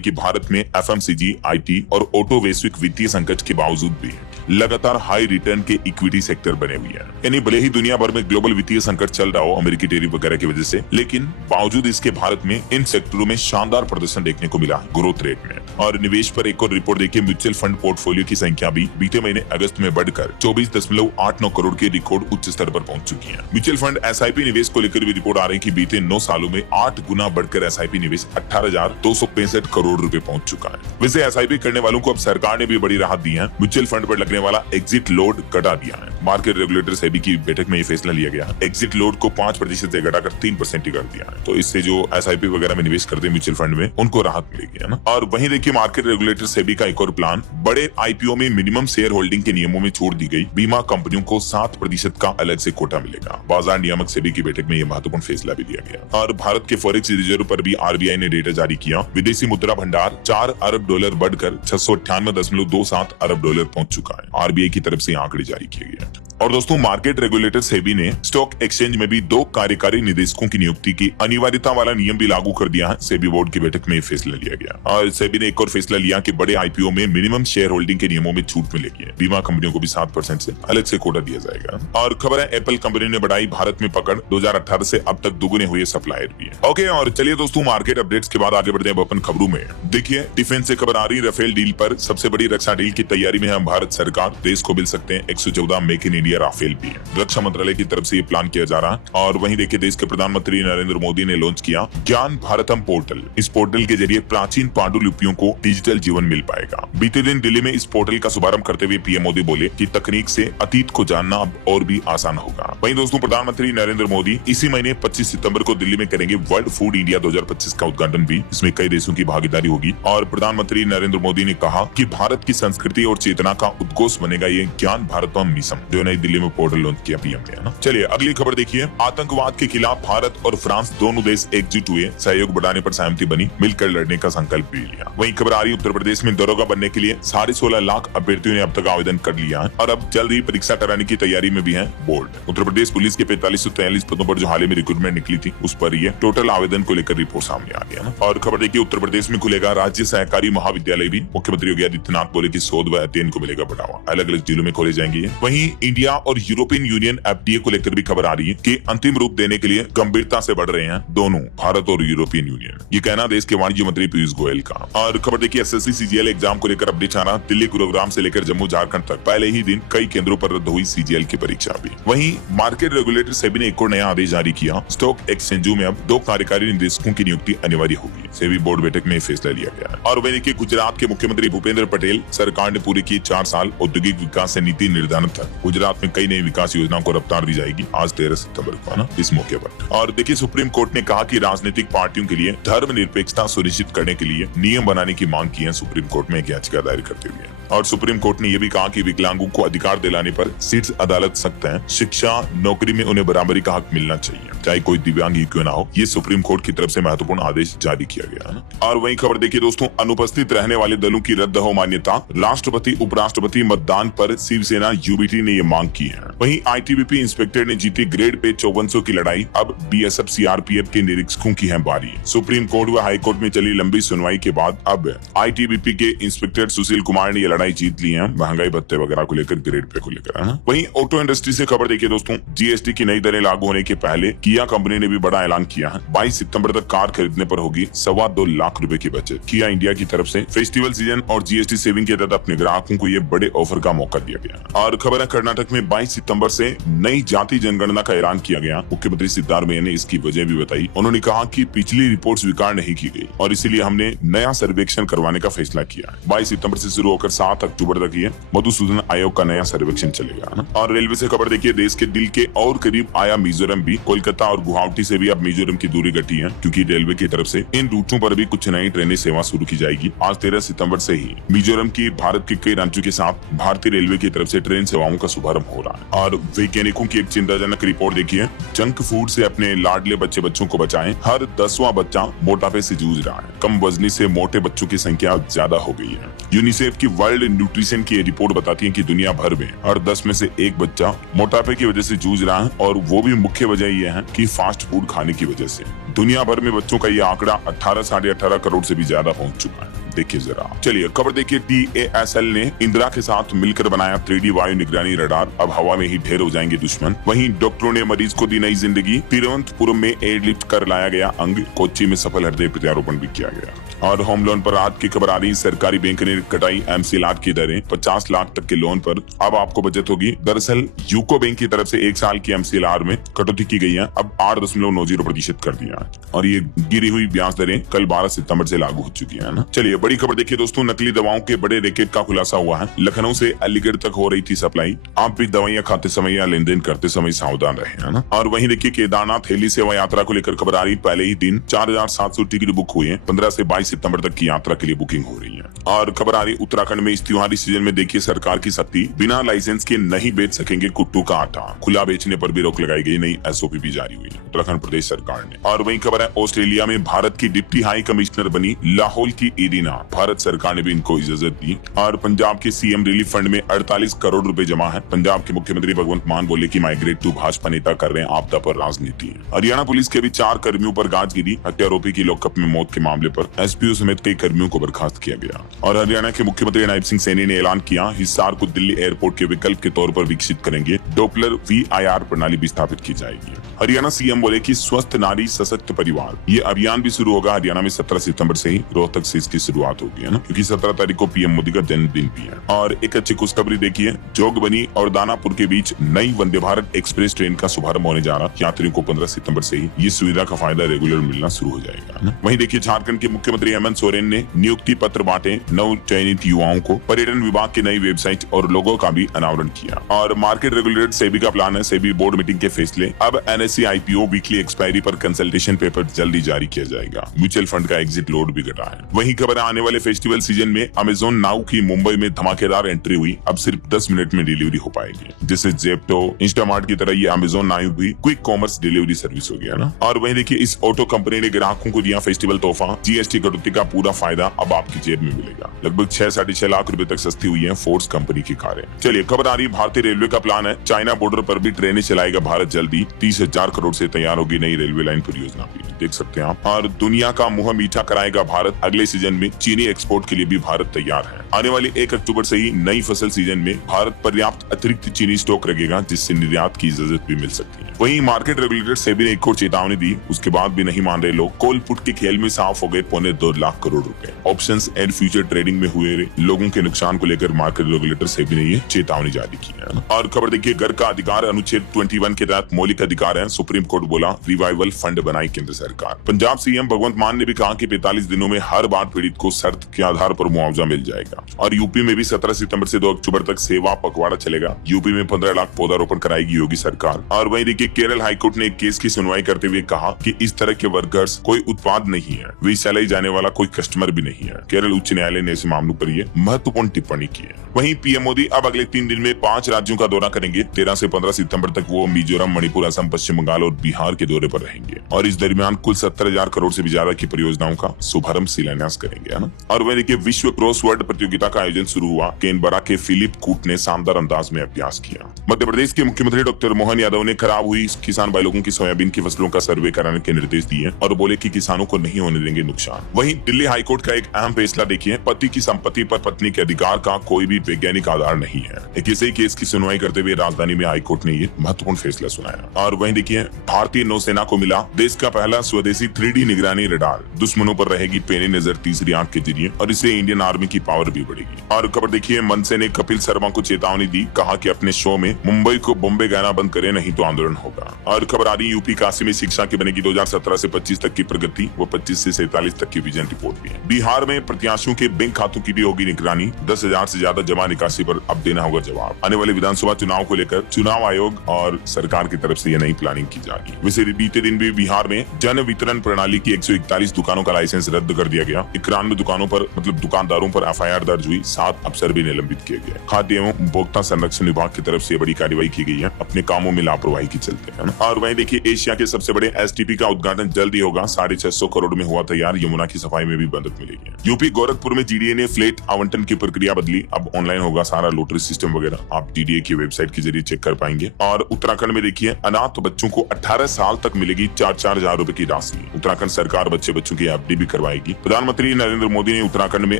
कि भारत में FMCG, IT और ऑटो वैश्विक वित्तीय संकट के बावजूद भी लगातार हाई रिटर्न के इक्विटी सेक्टर बने हुए हैं। यानी भले ही दुनिया भर में ग्लोबल वित्तीय संकट चल रहा हो अमेरिकी टैरिफ वगैरह की वजह से, लेकिन बावजूद इसके भारत में इन सेक्टरों में शानदार प्रदर्शन देखने को मिला ग्रोथ रेट में। और निवेश पर एक और रिपोर्ट देखिए, म्यूचुअल फंड पोर्टफोलियो की संख्या भी बीते महीने अगस्त में बढ़कर 24.89 करोड़ के रिकॉर्ड उच्च स्तर पर पहुंच चुकी है। म्यूचुअल फंड SIP निवेश को लेकर भी रिपोर्ट आ रही है कि बीते 9 सालों में 8 गुना बढ़कर SIP निवेश 18,265 करोड़ रुपए पहुंच चुका है। वैसे SIP करने वालों को अब सरकार ने भी बड़ी राहत दी है। म्यूचुअल फंड पर लगने वाला एग्जिट लोड घटा दिया है। मार्केट रेगुलेटर सेबी की बैठक में ये फैसला लिया गया। एग्जिट लोड को 5% से घटाकर 3% ही कर दिया है। तो इससे जो SIP वगैरह में निवेश करते हैं म्यूचुअल फंड में, उनको राहत मिलेगी, है ना। और वहीं देखिए मार्केट रेगुलेटर सेबी का एक और प्लान, बड़े IPO में मिनिमम शेयर होल्डिंग के नियमों में छूट दी गई। बीमा कंपनियों को 7% का अलग से कोटा मिलेगा। बाजार नियामक सेबी की बैठक में यह महत्वपूर्ण फैसला भी लिया गया। और भारत के फॉरेक्स रिजर्व पर भी RBI ने डेटा जारी किया। विदेशी मुद्रा भंडार $4 अरब बढ़कर $698.27 अरब पहुंच चुका है। RBI की तरफ से आंकड़े जारी किए गए। और दोस्तों मार्केट रेगुलेटर सेबी ने स्टॉक एक्सचेंज में भी 2 कार्यकारी निदेशकों की नियुक्ति की अनिवार्यता वाला नियम भी लागू कर दिया है। सेबी बोर्ड की बैठक में फैसला लिया गया। और सेबी ने एक और फैसला लिया कि बड़े IPO में मिनिमम शेयर होल्डिंग के नियमों में छूट मिलेगी। बीमा कंपनियों को भी 7% से अलग से कोटा दिया जाएगा। और खबर है एप्पल कंपनी ने बढ़ाई भारत में पकड़, 2018 से अब तक दुगुने हुए सप्लायर भी है। ओके, और चलिए दोस्तों मार्केट अपडेट्स के बाद आगे बढ़ते हैं अपन खबरों में। देखिए डिफेंस से खबर आ रही, राफेल डील पर सबसे बड़ी रक्षा डील की तैयारी में है भारत सरकार। देश को मिल सकते हैं 114 मेक इन इंडिया राफेल भी है। रक्षा मंत्रालय की तरफ से ये प्लान किया जा रहा है। और वहीं देखिए देश के प्रधानमंत्री नरेंद्र मोदी ने लॉन्च किया ज्ञान भारतम पोर्टल। इस पोर्टल के जरिए प्राचीन पांडुलिपियों को डिजिटल जीवन मिल पाएगा। बीते दिन दिल्ली में इस पोर्टल का शुभारंभ करते हुए PM मोदी बोले कि तकनीक से अतीत को जानना अब और भी आसान होगा। वहीं दोस्तों प्रधानमंत्री नरेंद्र मोदी इसी महीने 25 सितंबर को दिल्ली में करेंगे वर्ल्ड फूड इंडिया 2025 का उद्घाटन भी। इसमें कई देशों की भागीदारी होगी। और प्रधानमंत्री नरेंद्र मोदी ने कहा कि भारत की संस्कृति और चेतना का उद्घोष बनेगा ये ज्ञान भारतम मिशन, जो नई दिल्ली में पोर्टल लॉन्च किया PM ने, है ना। चलिए अगली खबर देखिए, आतंकवाद के खिलाफ भारत और फ्रांस दोनों देश एकजुट हुए, सहयोग बढ़ाने पर सहमति बनी, मिलकर लड़ने का संकल्प भी लिया। वहीं खबर आ रही उत्तर प्रदेश में दरोगा बनने के लिए 16.5 लाख अभ्यर्थियों ने अब तक आवेदन कर लिया है। और अब जल्द ही परीक्षा कराने की तैयारी में भी है बोर्ड। उत्तर प्रदेश पुलिस के 4543 पदों पर जो हाल ही में रिक्रूटमेंट निकली थी, उस पर ये टोटल आवेदन को लेकर रिपोर्ट सामने आ गया। और खबर देखिए उत्तर प्रदेश में खुलेगा राज्य सहकारी महाविद्यालय भी। मुख्यमंत्री योगी आदित्यनाथ बोले कि शोध व अध्ययन को मिलेगा बढ़ावा, अलग अलग जिलों में खोले जाएंगे। वहीं इंडिया और यूरोपियन यूनियन FTA को लेकर भी खबर आ रही है कि अंतिम रूप देने के लिए गंभीरता से बढ़ रहे हैं दोनों भारत और यूरोपियन यूनियन। ये कहना देश के वाणिज्य मंत्री पीयूष गोयल का। और खबर देखिए SSC CGL एग्जाम को लेकर अपडेट आ रहा, दिल्ली गुरुग्राम से लेकर जम्मू झारखंड तक पहले ही दिन कई केंद्रों पर रद्द हुई CGL की परीक्षा भी। वहीं मार्केट रेगुलेटर सेबी ने एक और नया आदेश जारी किया, स्टॉक एक्सचेंजों में अब 2 कार्यकारी निदेशकों की नियुक्ति अनिवार्य होगी। सेबी बोर्ड बैठक में फैसला लिया गया। और वहीं देखिए गुजरात के मुख्यमंत्री भूपेंद्र पटेल सरकार ने पूरी की 4 साल औद्योगिक विकास से नीति निर्धारण तक गुजरात में कई नई विकास योजनाओं को रफ्तार दी जाएगी आज 13 सितंबर को, है ना, इस मौके पर। और देखिए सुप्रीम कोर्ट ने कहा कि राजनीतिक पार्टियों के लिए धर्मनिरपेक्षता सुनिश्चित करने के लिए नियम बनाने की मांग की है सुप्रीम कोर्ट में एक याचिका दायर करते हुए। और सुप्रीम कोर्ट ने यह भी कहा कि विकलांगों को अधिकार दिलाने पर शीर्ष अदालत सख्त है। शिक्षा नौकरी में उन्हें बराबरी का हक मिलना चाहिए, चाहे कोई दिव्यांग ही क्यों ना हो। ये सुप्रीम कोर्ट की तरफ से महत्वपूर्ण आदेश जारी किया गया है। और वहीं खबर देखिए दोस्तों, अनुपस्थित रहने वाले दलों की रद्द हो मान्यता। राष्ट्रपति उपराष्ट्रपति मतदान पर शिवसेना UBT ने ये मांग की है। वहीं ITBP इंस्पेक्टर ने जीती ग्रेड पे 5400 की लड़ाई, अब BSF CRPF के निरीक्षकों की है बारी। सुप्रीम कोर्ट व हाई कोर्ट में चली लंबी सुनवाई के बाद अब ITBP के इंस्पेक्टर सुशील कुमार ने लड़ाई जीत ली है, महंगाई भत्ते वगैरह को लेकर, ग्रेड पे को लेकर, है ना। वहीं ऑटो इंडस्ट्री से खबर देखिए दोस्तों, GST की नई दरें लागू होने के पहले किया कंपनी ने भी बड़ा ऐलान किया है। 22 सितंबर तक कार खरीदने पर होगी 2.25 लाख रुपए की बचत। किया इंडिया की तरफ से फेस्टिवल सीजन और GST सेविंग के तहत अपने ग्राहकों को ये बड़े ऑफर का मौका दिया गया। और खबर है कर्नाटक में 22 सितंबर से नई जाति जनगणना का ऐलान किया गया। मुख्यमंत्री सिद्धारमैया ने इसकी वजह भी बताई। उन्होंने कहा कि पिछली रिपोर्ट स्वीकार नहीं की गई और इसीलिए हमने नया सर्वेक्षण करवाने का फैसला किया है। 22 सितंबर से शुरू होकर 7 7 अक्टूबर तक ही है। मधुसूदन आयोग का नया सर्वेक्षण चलेगा ना। और रेलवे से खबर देखिए, देश के दिल के और करीब आया मिजोरम भी। कोलकाता और गुवाहाटी से भी अब मिजोरम की दूरी घटी है, क्योंकि रेलवे की तरफ से इन रूटों पर भी कुछ नई ट्रेनें सेवा शुरू की जाएगी। आज 13 सितंबर से ही मिजोरम की भारत के कई राज्यों के साथ भारतीय रेलवे की तरफ से ट्रेन सेवाओं का शुभारंभ हो रहा है। और वैज्ञानिकों की एक चिंताजनक रिपोर्ट देखिए, जंक फूड से अपने लाडले बच्चों को बचाएं। हर 10वां बच्चा मोटापे से जूझ रहा है। कम वजनी से मोटे बच्चों की संख्या ज्यादा हो गई है। यूनिसेफ की वर्ल्ड न्यूट्रिशन की रिपोर्ट बताती है कि दुनिया भर में हर 10 में से एक बच्चा मोटापे की वजह से जूझ रहा है, और वो भी मुख्य वजह यह है कि फास्ट फूड खाने की वजह से। दुनिया भर में बच्चों का ये आंकड़ा 18 साढ़े 18 करोड़ से भी ज्यादा पहुंच चुका है। देखिए जरा, चलिए खबर देखिए, DASL ने इंदिरा के साथ मिलकर बनाया 3D वायु निगरानी रडार। अब हवा में ही ढेर हो जाएंगे दुश्मन। वहीं डॉक्टरों ने मरीज को दी नई जिंदगी। तिरुवनंतपुरम में एयरलिफ्ट कर लाया गया अंग। कोच्चि में सफल हृदय प्रत्यारोपण भी किया गया। और होम लोन पर आज की खबर आ रही, सरकारी बैंक ने कटाई MCLR की दरें। 50 लाख तक के लोन पर अब आपको बचत होगी। दरअसल यूको बैंक की तरफ से 1 साल की MCLR में कटौती की गई है, अब 8.90% कर दिया है। और ये गिरी हुई ब्याज दरें कल 12 सितंबर से लागू हो चुकी है ना। चलिए बड़ी खबर देखिए दोस्तों, नकली दवाओं के बड़े रैकेट का खुलासा हुआ है। लखनऊ से अलीगढ़ तक हो रही थी सप्लाई। आप भी दवाइयां खाते समय या लेन देन करते समय सावधान रहे, है ना। और वहीं देखिए, केदारनाथ हेली सेवा यात्रा को लेकर खबर आ रही, पहले ही दिन 4700 टिकट बुक हुए हैं। 15 से 22 सितंबर तक की यात्रा के लिए बुकिंग हो रही है। और खबर आ रही, उत्तराखंड में इस त्योहारी सीजन में देखिए सरकार की सख्ती, बिना लाइसेंस के नहीं बेच सकेंगे कुट्टू का आटा। खुला बेचने पर भी रोक लगाई गई, नई SOP भी जारी हुई उत्तराखंड प्रदेश सरकार ने। और वहीं खबर है, ऑस्ट्रेलिया में भारत की डिप्टी हाई कमिश्नर बनी लाहौल की इरीना। भारत सरकार ने भी इनको इजाजत दी। और पंजाब के CM रिलीफ फंड में 48 करोड़ रुपए जमा है। पंजाब के मुख्यमंत्री भगवंत मान बोले कि माइग्रेट टू भाजपा नेता कर रहे हैं आपदा पर राजनीति। हरियाणा पुलिस के भी 4 कर्मियों पर गाज गिरी। हत्या आरोपी की लॉकअप में मौत के मामले पर SPO समेत कई कर्मियों को बर्खास्त किया गया। और हरियाणा के मुख्यमंत्री नायब सिंह सैनी ने ऐलान किया, हिसार को दिल्ली एयरपोर्ट के विकल्प के तौर पर विकसित करेंगे। डॉपलर VIR प्रणाली भी स्थापित की जाएगी। हरियाणा CM बोले कि स्वस्थ नारी सशक्त परिवार, ये अभियान भी शुरू होगा हरियाणा में 17 सितंबर से ही। रोहतक से इसकी शुरुआत होगी, है ना, क्योंकि 17 तारीख को PM मोदी का जन्मदिन भी है। और एक अच्छी खुशखबरी देखिए, जोगबनी और दानापुर के बीच नई वंदे भारत एक्सप्रेस ट्रेन का शुभारंभ होने जा रहा। यात्रियों को 15 सितंबर से ही ये सुविधा का फायदा रेगुलर मिलना शुरू हो जाएगा। वहीं देखिए, झारखंड के मुख्यमंत्री हेमंत सोरेन ने नियुक्ति पत्र बांटे नव चयनित युवाओं को। पर्यटन विभाग की नई वेबसाइट और लोगो का भी अनावरण किया। और मार्केट रेगुलेटर सेबी का प्लान है, सेबी बोर्ड मीटिंग के फैसले। अब NSE IPO वीकली एक्सपायरी पर कंसल्टेशन पेपर जल्दी जारी किया जाएगा। म्यूचुअल फंड का एग्जिट लोड भी घटा है। वहीं खबर आने वाले फेस्टिवल सीजन में अमेजोन नाउ की मुंबई में धमाकेदार एंट्री हुई। अब सिर्फ 10 मिनट में डिलीवरी हो पाएगी। जैसे जेप्टो, इंस्टामार्ट की तरह ये अमेजोन नाउ भी क्विक कॉमर्स डिलीवरी सर्विस हो गया ना। और वहीं देखिए, इस ऑटो कंपनी ने ग्राहकों को दिया फेस्टिवल तोहफा। GST कटौती का पूरा फायदा अब आपकी जेब में मिलेगा। लगभग 6 साढ़े 6 लाख रुपए तक सस्ती हुई है फोर्स कंपनी की कारें। चलिए खबर आ रही, भारतीय रेलवे का प्लान है, चाइना बॉर्डर पर भी ट्रेनें चलाएगा भारत जल्दी। 30,000 करोड़ से तैयार होगी नई रेलवे लाइन परियोजना भी, देख सकते हैं आप। और दुनिया का मुंह मीठा कराएगा भारत। अगले सीजन में चीनी एक्सपोर्ट के लिए भी भारत तैयार है। आने वाली 1 अक्टूबर से ही नई फसल सीजन में भारत पर्याप्त अतिरिक्त चीनी स्टॉक रखेगा, जिससे निर्यात की इजाजत भी मिल सकती है। वहीं मार्केट रेगुलेटर सेबी ने एक और चेतावनी दी, उसके बाद भी नहीं मान रहे लोग। कॉल पुट के खेल में साफ हो गए 2.25 लाख करोड़ रुपए। ऑप्शंस एंड फ्यूचर ट्रेडिंग में हुए लोगों के नुकसान को लेकर मार्केट रेगुलेटर सेबी ने ये चेतावनी जारी की है। और खबर देखिए, घर का अधिकार अनुच्छेद 21 के तहत मौलिक अधिकार है। सुप्रीम कोर्ट बोला, रिवाइवल फंड बनाई केंद्र सरकार। पंजाब CM भगवंत मान ने भी कहा कि 45 दिनों में हर बार पीड़ित को शर्त के आधार पर मुआवजा मिल जाएगा। और यूपी में भी 17 सितंबर से 2 अक्टूबर तक सेवा पखवाड़ा चलेगा। यूपी में 15 लाख पौधारोपण कराएगी योगी सरकार। और वहीं देखिए, केरल हाईकोर्ट ने एक केस की सुनवाई करते हुए कहा कि इस तरह के वर्कर्स कोई उत्पाद नहीं है, वे सलाई जाने वाला कोई कस्टमर भी नहीं है। केरल उच्च न्यायालय ने ऐसे मामलों पर यह महत्वपूर्ण टिप्पणी की है। वहीं PM मोदी अब अगले 3 दिन में 5 राज्यों का दौरा करेंगे। 13 से 15 सितंबर तक वो मिजोरम, मणिपुर, असम, पश्चिम बंगाल और बिहार के दौरे पर रहेंगे। और इस दरमियान कुल 70,000 करोड़ से भी ज्यादा की परियोजनाओं का शुभारंभ शिलान्यास करेंगे, है ना। और वह देखिए, विश्व क्रॉसवर्ड प्रतियोगिता का आयोजन शुरू हुआ। केनबरा के फिलिप कूट ने शानदार अंदाज में अभ्यास किया। मध्य प्रदेश के मुख्यमंत्री डॉक्टर मोहन यादव ने खराब हुई किसान भाई लोगों की सोयाबीन की फसलों का सर्वे कराने के निर्देश दिए और बोले कि किसानों को नहीं होने देंगे नुकसान। वहीं दिल्ली हाईकोर्ट का एक अहम फैसला देखिए, पति की संपत्ति पर पत्नी के अधिकार का कोई भी वैज्ञानिक आधार नहीं है। एक ऐसे ही केस की सुनवाई करते हुए राजधानी में हाईकोर्ट ने ये महत्वपूर्ण फैसला सुनाया। और वहीं देखिए, भारतीय नौसेना को मिला देश का पहला स्वदेशी 3D निगरानी रडार। दुश्मनों पर रहेगी पैनी नजर तीसरी आंख के जरिए और इससे इंडियन आर्मी की पावर भी बढ़ेगी। और खबर देखिए, मनसे ने कपिल शर्मा को चेतावनी दी, कहा कि अपने शो में मुंबई को बॉम्बे कहना बंद करे, नहीं तो आंदोलन होगा। और खबर आ रही, यूपी काशी में शिक्षा की बनेगी 2017 से 25 तक की प्रगति, वो 25 से 47 तक की विजन रिपोर्ट भी है। बिहार में प्रत्याशियों के देखिए बैंक खातों की भी होगी निगरानी, 10,000 से ज्यादा जमा निकासी पर अब देना होगा जवाब। आने वाले विधानसभा चुनाव को लेकर चुनाव आयोग और सरकार की तरफ से यह नई प्लानिंग की जा रही है। वैसे बीते दिन भी बिहार में जन वितरण प्रणाली की 141 दुकानों का लाइसेंस रद्द कर दिया गया। 91 दुकानों पर मतलब दुकानदारों पर एफआईआर दर्ज हुई, 7 अफसर भी निलंबित किए गए। खाद्य एवं उपभोक्ता संरक्षण विभाग की तरफ से बड़ी कार्रवाई की गई है अपने कामों में लापरवाही के चलते है। और वहीं देखिए एशिया के सबसे बड़े एसटीपी का उद्घाटन जल्द ही होगा, 650 करोड़ में हुआ तैयार, यमुना की सफाई में भी मदद मिलेगी। यूपी गोरखपुर में जीडीए ने फ्लैट आवंटन की प्रक्रिया बदली, अब ऑनलाइन होगा सारा लॉटरी सिस्टम वगैरह, आप जीडीए की वेबसाइट के जरिए चेक कर पाएंगे। और उत्तराखंड में देखिए अनाथ बच्चों को 18 साल तक मिलेगी 4-4 हजार रुपए की राशि। उत्तराखंड सरकार बच्चों की एफडी भी करवाएगी। प्रधानमंत्री नरेंद्र मोदी ने उत्तराखंड में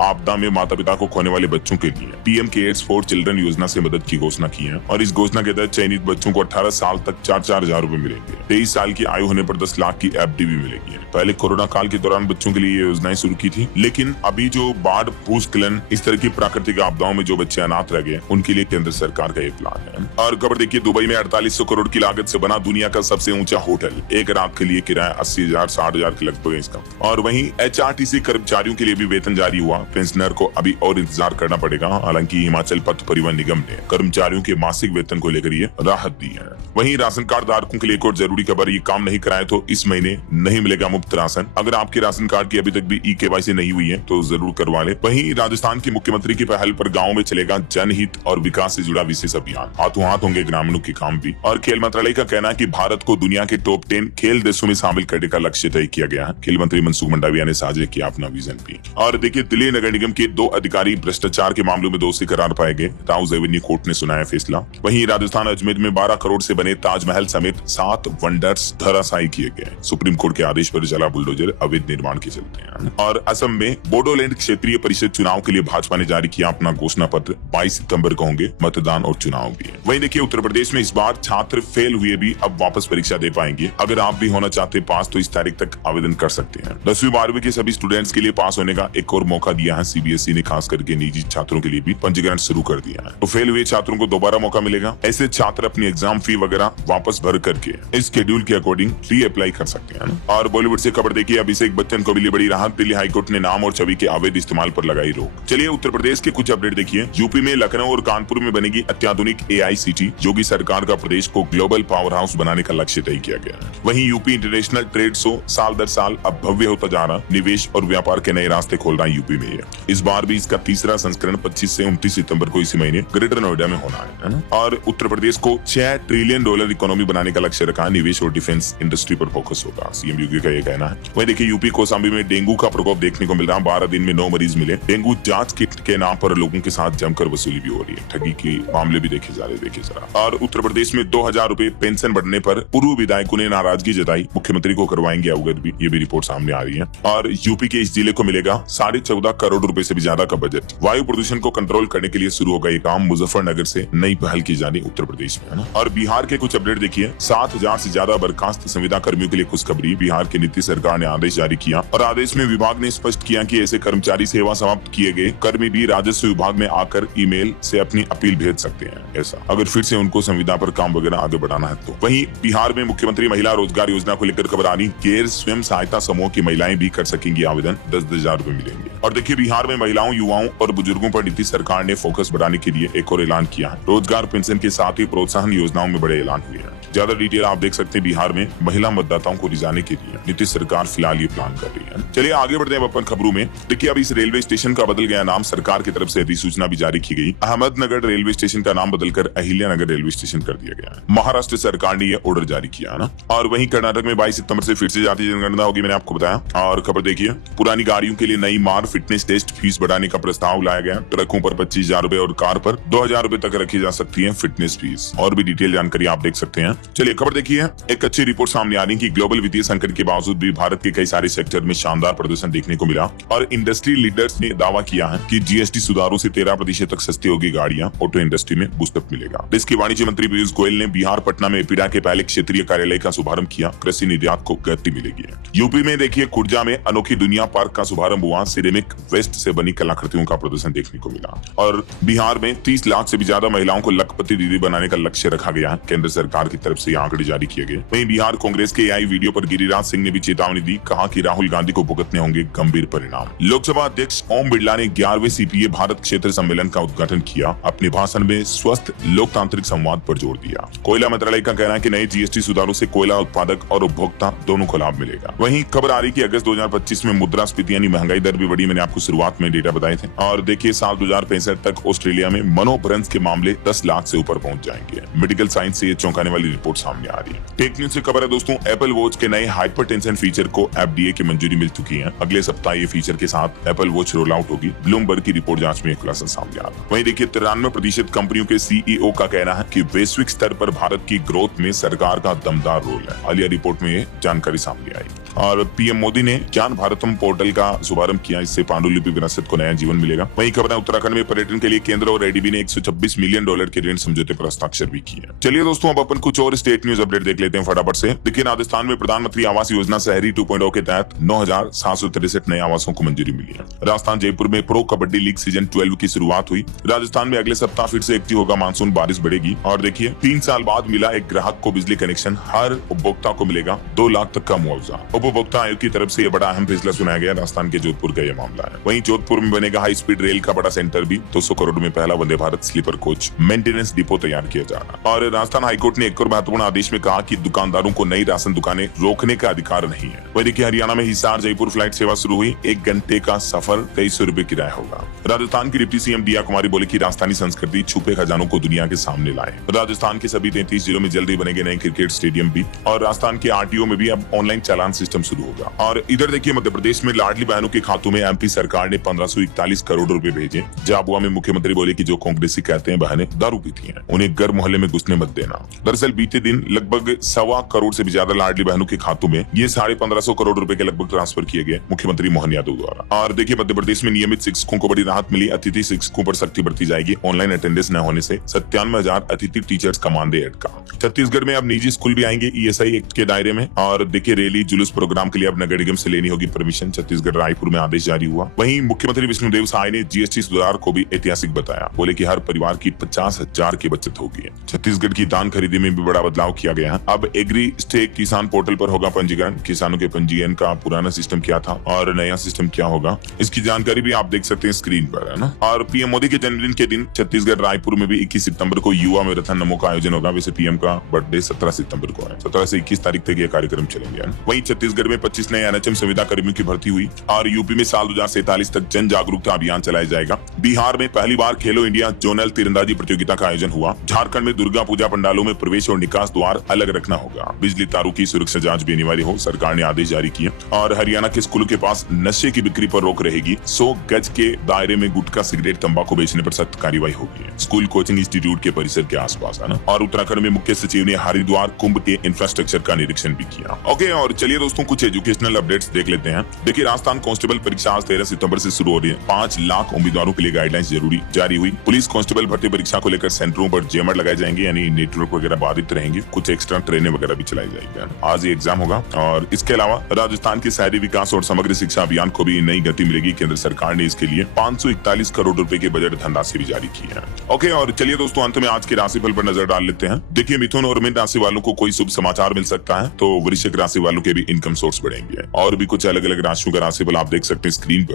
आपदा में माता पिता को खोने वाले बच्चों के लिए पीएम केयर्स फॉर चिल्ड्रन योजना से मदद की घोषणा की है और इस घोषणा के तहत चयनित बच्चों को 18 साल तक 4-4 हजार रुपए मिलेंगे। 23 साल की आयु होने पर 10 लाख की एफडी भी मिलेगी। पहले कोरोना काल के दौरान बच्चों के लिए ये योजनाएं शुरू की थी, लेकिन अभी जो बाढ़, भूस्खलन, इस तरह की प्राकृतिक आपदाओं में जो बच्चे अनाथ रह गए उनके लिए केंद्र सरकार का ये प्लान है। और खबर देखिए दुबई में 4800 करोड़ की लागत से बना दुनिया का सबसे ऊंचा होटल, एक रात के लिए किराया 80,000-60,000 के लगभग है इसका। और वहीं एचआरटीसी कर्मचारियों के लिए भी वेतन जारी हुआ, पेंशनर को अभी और इंतजार करना पड़ेगा। हालांकि हिमाचल पथ परिवहन निगम ने कर्मचारियों के मासिक वेतन को लेकर ये राहत दी है। वहीं राशन कार्ड धारकों के लिए एक और जरूरी खबर, ये काम नहीं कराए तो इस महीने नहीं मिलेगा मुफ्त राशन। अगर आपके राशन कार्ड की अभी तक भी ई-केवाईसी नहीं हुई है तो जरूर करवा ले। वहीं राजस्थान के मुख्यमंत्री की पहल पर गाँव में चलेगा जनहित और विकास से जुड़ा विशेष अभियान, हाथों हाथ होंगे ग्रामीणों के काम भी। और खेल मंत्रालय का कहना है कि भारत को दुनिया के टॉप 10 खेल देशों में शामिल करने का लक्ष्य तय किया गया है। खेल मंत्री मनसुख मंडाविया ने साझा किया अपना विजन भी। और देखिए दिल्ली नगर निगम के 2 अधिकारी भ्रष्टाचार के मामलों में दोषी करार पाए गए, राउज एवेन्यू कोर्ट ने सुनाया फैसला। वहीं राजस्थान अजमेर में 12 करोड़ से बने ताजमहल समेत 7 वंडर्स धराशायी किए गए, सुप्रीम कोर्ट के आदेश पर चला बुलडोजर अवैध निर्माण के चलते हैं। और असम में बोडोलैंड क्षेत्रीय परिषद चुनाव के लिए भाजपा ने जारी किया अपना घोषणा पत्र, 22 सितंबर को होंगे मतदान और चुनाव भी। वहीं देखिए उत्तर प्रदेश में इस बार छात्र फेल हुए भी अब वापस परीक्षा दे पाएंगे। अगर आप भी होना चाहते पास तो इस तारीख तक आवेदन कर सकते हैं। 10वीं 12वीं के सभी स्टूडेंट्स के लिए पास होने का एक और मौका दिया है सीबीएसई ने, खास करके निजी छात्रों के लिए भी पंजीकरण शुरू कर दिया है। तो फेल हुए छात्रों को दोबारा मौका मिलेगा। ऐसे छात्र अपनी एग्जाम फी वगैरह वापस भर करके इस शेड्यूल के अकॉर्डिंग री अप्लाई कर सकते हैं। और बॉलीवुड से खबर देखिए, अभिषेक बच्चन को मिली बड़ी राहत, दिल्ली हाईकोर्ट ने नाम और छवि के अवैध इस्तेमाल पर लगाई रोक। चलिए उत्तर प्रदेश के कुछ अपडेट देखिए। यूपी में लखनऊ और कानपुर में बनेगी अत्याधुनिक एआई सिटी, योगी सरकार का प्रदेश को ग्लोबल पावर हाउस बनाने का लक्ष्य तय किया गया है। वहीं यूपी इंटरनेशनल ट्रेड शो साल दर साल अब भव्य होता जा रहा, निवेश और व्यापार के नए रास्ते खोल रहा है यूपी में। इस बार भी इसका तीसरा संस्करण 25 से 29 सितंबर को इसी महीने ग्रेटर नोएडा में होना है ना। और उत्तर प्रदेश को $6 ट्रिलियन इकोनॉमी बनाने का लक्ष्य रखा, निवेश और डिफेंस इंडस्ट्री पर फोकस होगा, सीएम योगी का ये कहना है। वहीं देखिए यूपी कौशाम्बी में डेंगू का प्रकोप देखने को मिल रहा, 12 दिन में 9 मरीज मिले। डेंगू जांच किट के नाम पर लोगों के साथ जमकर वसूली भी हो रही है, ठगी के मामले भी देखे जा रहे, देखिए जरा। और उत्तर प्रदेश में 2,000 रुपए पेंशन बढ़ने पर पूर्व विधायकों ने नाराजगी जताई, मुख्यमंत्री को करवाएंगे अवगत भी, ये भी रिपोर्ट सामने आ रही है। और यूपी के इस जिले को मिलेगा 14.5 करोड़ रुपए से भी ज्यादा का बजट। वायु प्रदूषण को कंट्रोल करने के लिए शुरू होगा ये काम, मुजफ्फरनगर से नई पहल की जानी उत्तर प्रदेश में, है ना। और बिहार के कुछ अपडेट देखिए, 7,000 से ज्यादा बर्खास्त संविदा कर्मियों के लिए खुशखबरी, बिहार की नीतीश सरकार ने आदेश जारी किया और आदेश में विभाग ने स्पष्ट किया कि ऐसे कर्मचारी सेवा समाप्त किए गए कर्मी भी राजस्व विभाग में आकर ईमेल से अपनी अपील भेज सकते हैं, ऐसा अगर फिर से उनको संविदा पर काम वगैरह आगे बढ़ाना है तो। वहीं बिहार में मुख्यमंत्री महिला रोजगार योजना को लेकर खबर आ रही, गैर स्वयं सहायता समूह की महिलाएं भी कर सकेंगी आवेदन, 10-10 हजार रुपए मिलेंगे। और देखिए बिहार में महिलाओं, युवाओं और बुजुर्गों पर नीतीश सरकार ने फोकस बढ़ाने के लिए एक और ऐलान किया है। रोजगार पेंशन के साथ ही प्रोत्साहन योजनाओं में बड़े ऐलान हुए हैं। ज्यादा डिटेल आप देख सकते हैं बिहार में महिला मतदाताओं को रिझाने के लिए नीतीश सरकार फिलहाल ये प्लान कर रही है। चलिए आगे बढ़ते हैं अपन खबरों में। देखिए अब इस रेलवे स्टेशन का बदल गया नाम, सरकार की तरफ से अधिसूचना भी जारी की गई। अहमदनगर रेलवे स्टेशन का नाम बदलकर अहिल्यानगर रेलवे स्टेशन कर दिया गया है। महाराष्ट्र सरकार ने यह ऑर्डर जारी किया है ना। और वहीं कर्नाटक में 22 सितंबर से फिर से जातीय जनगणना होगी, मैंने आपको बताया। और खबर देखिए, पुरानी गाड़ियों के लिए नई मार फिटनेस टेस्ट फीस बढ़ाने का प्रस्ताव लाया गया। ट्रकों पर 25,000 रुपए और कार पर 2,000 रुपए तक रखी जा सकती है फिटनेस फीस। और भी डिटेल जानकारी आप देख सकते हैं। चलिए खबर देखिए, एक अच्छी रिपोर्ट सामने आ रही है कि ग्लोबल वित्तीय संकट के बावजूद भी भारत के कई सारे सेक्टर में शानदार प्रदर्शन देखने को मिला। और इंडस्ट्री लीडर्स ने दावा किया है कि जीएसटी सुधारों से 13% तक सस्ती होगी गाड़ियां, ऑटो इंडस्ट्री में बूस्टअप मिलेगा। देश के वाणिज्य मंत्री पीयूष गोयल ने बिहार पटना में एपीडा के पहले क्षेत्रीय कार्यालय का शुभारंभ किया, कृषि निर्यात को गति मिलेगी। यूपी में देखिए कुर्जा में अनोखी दुनिया पार्क का शुभारंभ हुआ, सिरेमिक वेस्ट से बनी कलाकृतियों का प्रदर्शन देखने को मिला। और बिहार में 30 लाख से भी ज्यादा महिलाओं को लखपति दीदी बनाने का लक्ष्य रखा गया है केंद्र सरकार की तरफ से आंकड़े जारी किए गए। वहीं बिहार कांग्रेस के एआई वीडियो पर गिरिराज सिंह ने भी चेतावनी दी, कहा कि राहुल गांधी को भुगतने होंगे गंभीर परिणाम। लोकसभा अध्यक्ष ओम बिरला ने 11वें सीपीए भारत क्षेत्र सम्मेलन का उद्घाटन किया। अपने भाषण में स्वस्थ लोकतांत्रिक संवाद पर जोर दिया। कोयला मंत्रालय का कहना है कि नए जीएसटी सुधारों से कोयला उत्पादक और उपभोक्ता दोनों को लाभ मिलेगा। वहीं खबर आ रही कि अगस्त 2025 में मुद्रास्फीति यानी महंगाई दर भी बढ़ी। मैंने आपको शुरुआत में डेटा बताए थे। और देखिए साल 2065 तक ऑस्ट्रेलिया में मनोभ्रंश के मामले 10 लाख से ऊपर पहुंच जाएंगे। मेडिकल साइंस से ये चौंकाने वाली रिपोर्ट सामने आ रही है। टेक न्यूज से खबर है दोस्तों, एप्पल वॉच के नए हाइपरटेंशन फीचर को एफडीए की मंजूरी मिल चुकी है। अगले सप्ताह ये फीचर के साथ एप्पल वॉच रोल आउट होगी। ब्लूमबर्ग की रिपोर्ट जांच में खुलासा सामने आ रहा है। वहीं देखिए 93% कंपनियों के सीईओ का कहना है कि वैश्विक स्तर पर भारत की ग्रोथ में सरकार का दमदार रोल है। हालिया रिपोर्ट में ये जानकारी सामने आई। और पीएम मोदी ने ज्ञान भारतम पोर्टल का शुभारंभ किया। इससे पांडुलिपि विरासत को नया जीवन मिलेगा। वहीं खबर है उत्तराखंड में पर्यटन के लिए केंद्र और एडीबी ने $126 मिलियन के ऋण समझौते पर हस्ताक्षर भी किए। चलिए दोस्तों अब अपन कुछ और स्टेट न्यूज अपडेट देख लेते हैं फटाफट से। देखिए राजस्थान में प्रधानमंत्री आवास योजना शहरी 2.0 के तहत 9,763 नए आवासों को मंजूरी मिली है। राजस्थान जयपुर में प्रो कबड्डी लीग सीजन 12 की शुरुआत हुई। राजस्थान में अगले सप्ताह फिर से एक्टिव होगा मानसून, बारिश बढ़ेगी। और देखिए 3 साल बाद मिला एक ग्राहक को बिजली कनेक्शन, हर उपभोक्ता को मिलेगा 2 लाख तक का मुआवजा। उपभोक्ता आयोग की तरफ से यह बड़ा अहम फैसला सुनाया गया। राजस्थान के जोधपुर का यह मामला है। वहीं जोधपुर में बनेगा हाई स्पीड रेल का बड़ा सेंटर भी। 200 करोड़ में पहला Vande Bharat sleeper coach maintenance depot तैयार किया जा रहा है। और राजस्थान हाईकोर्ट ने एक और महत्वपूर्ण आदेश में कहा कि दुकानदारों को नई राशन दुकानें रोकने का अधिकार नहीं है। वहीं देखिए हरियाणा में हिसार जयपुर फ्लाइट सेवा शुरू हुई। 1 घंटे का सफर 2300 रुपए किराया होगा। राजस्थान की डिप्टी सीएम दिया कुमारी बोले कि राजस्थानी संस्कृति छुपे खजानों को दुनिया के सामने लाए। राजस्थान के सभी 33 जिलों में जल्दी बनेंगे नए क्रिकेट स्टेडियम भी। और राजस्थान के आरटीओ में भी अब ऑनलाइन चालान सिस्टम शुरू होगा। और इधर देखिए मध्य प्रदेश में लाडली बहनों के खातों में एमपी सरकार ने 1541 करोड़ रुपए भेजे। झाबुआ में मुख्यमंत्री बोले कि जो कांग्रेसी कहते हैं बहनें दारू पीती हैं, उन्हें घर मोहल्ले में घुसने मत देना। दरअसल बीते दिन लगभग 1.25 करोड़ से भी ज्यादा लाडली बहनों के खातों में ये 1550 करोड़ रुपए के लगभग ट्रांसफर किए गए मुख्यमंत्री मोहन यादव द्वारा। और देखिए मध्य प्रदेश में नियमित शिक्षकों को बड़ी राहत मिली। अतिथि शिक्षकों पर सख्ती बरती जाएगी। ऑनलाइन अटेंडेंस न होने से 97,000 अतिथि टीचर्स का मानदेय अटका। छत्तीसगढ़ में अब निजी स्कूल भी आएंगे ईएसआई एक्ट के दायरे में। और देखिए रैली जुलूस प्रोग्राम के लिए अब नगर निगम से लेनी होगी परमिशन। छत्तीसगढ़ रायपुर में आदेश जारी हुआ। वहीं मुख्यमंत्री विष्णुदेव साय ने जीएसटी सुधार को भी ऐतिहासिक बताया। बोले कि हर परिवार की 50,000 की बचत होगी। छत्तीसगढ़ की धान खरीदी में भी बड़ा बदलाव किया गया है। अब एग्री स्टेक किसान पोर्टल पर होगा पंजीकरण। किसानों के पंजीयन का पुराना सिस्टम क्या था और नया सिस्टम क्या होगा, इसकी जानकारी भी आप देख सकते हैं स्क्रीन पर, है ना। और पीएम मोदी के जन्मदिन के दिन छत्तीसगढ़ रायपुर में भी 21 सितंबर को युवा मैराथन नमो का आयोजन होगा। वैसे पीएम का बर्थडे 17 सितंबर को है। 17 से 21 तारीख तक ये कार्यक्रम चलेंगे। वहीं छत्तीसगढ़ में 25 नए एनएचएम संविदा कर्मियों की भर्ती हुई। और यूपी में साल 2047 तक जन जागरूकता अभियान चलाया जाएगा। बिहार में पहली बार खेलो इंडिया जोनल तीरंदाजी प्रतियोगिता का आयोजन हुआ। झारखंड में दुर्गा पूजा पंडालों में प्रवेश और निकास द्वार अलग रखना होगा। बिजली तारों की सुरक्षा जांच भी अनिवार्य हो, सरकार ने आदेश जारी किए। और हरियाणा के स्कूलों के पास नशे की बिक्री पर रोक रहेगी। 100 गज के दायरे में गुटखा सिगरेट तंबाकू बेचने पर सख्त कार्रवाई होगी। स्कूल कोचिंग इंस्टीट्यूट के परिसर के आसपास, है ना। और उत्तराखंड में मुख्य सचिव ने हरिद्वार कुंभ के इंफ्रास्ट्रक्चर का निरीक्षण भी किया। ओके, और चलिए दोस्तों कुछ एजुकेशनल अपडेट्स देख लेते हैं। देखिए राजस्थान कांस्टेबल परीक्षा आज 13 सितंबर से शुरू हो रही है। 5 लाख उम्मीदवारों के लिए गाइडलाइंस जरूरी जारी हुई। पुलिस कांस्टेबल भर्ती परीक्षा को लेकर सेंटरों पर जेमर लगाए जाएंगे, यानी नेटवर्क वगैरह बाधित रहेंगे। कुछ एक्स्ट्रा ट्रेनें वगैरह भी चलाई जाएगी। आज ये एग्जाम होगा। और इसके अलावा राजस्थान के शहरी विकास और समग्र शिक्षा अभियान को भी नई गति मिलेगी। केंद्र सरकार ने इसके लिए 541 करोड़ रुपए के बजट धनराशि भी जारी की है। ओके, और चलिए दोस्तों अंत में आज के राशिफल पर नजर डाल लेते हैं। देखिए मिथुन और मीन राशि वालों को कोई शुभ समाचार मिल सकता है, तो वृश्चिक राशि वालों के भी इनकम सोर्स बढ़ेंगे। और भी कुछ अलग अलग राशियों का राशिफल आप देख सकते हैं स्क्रीन पर।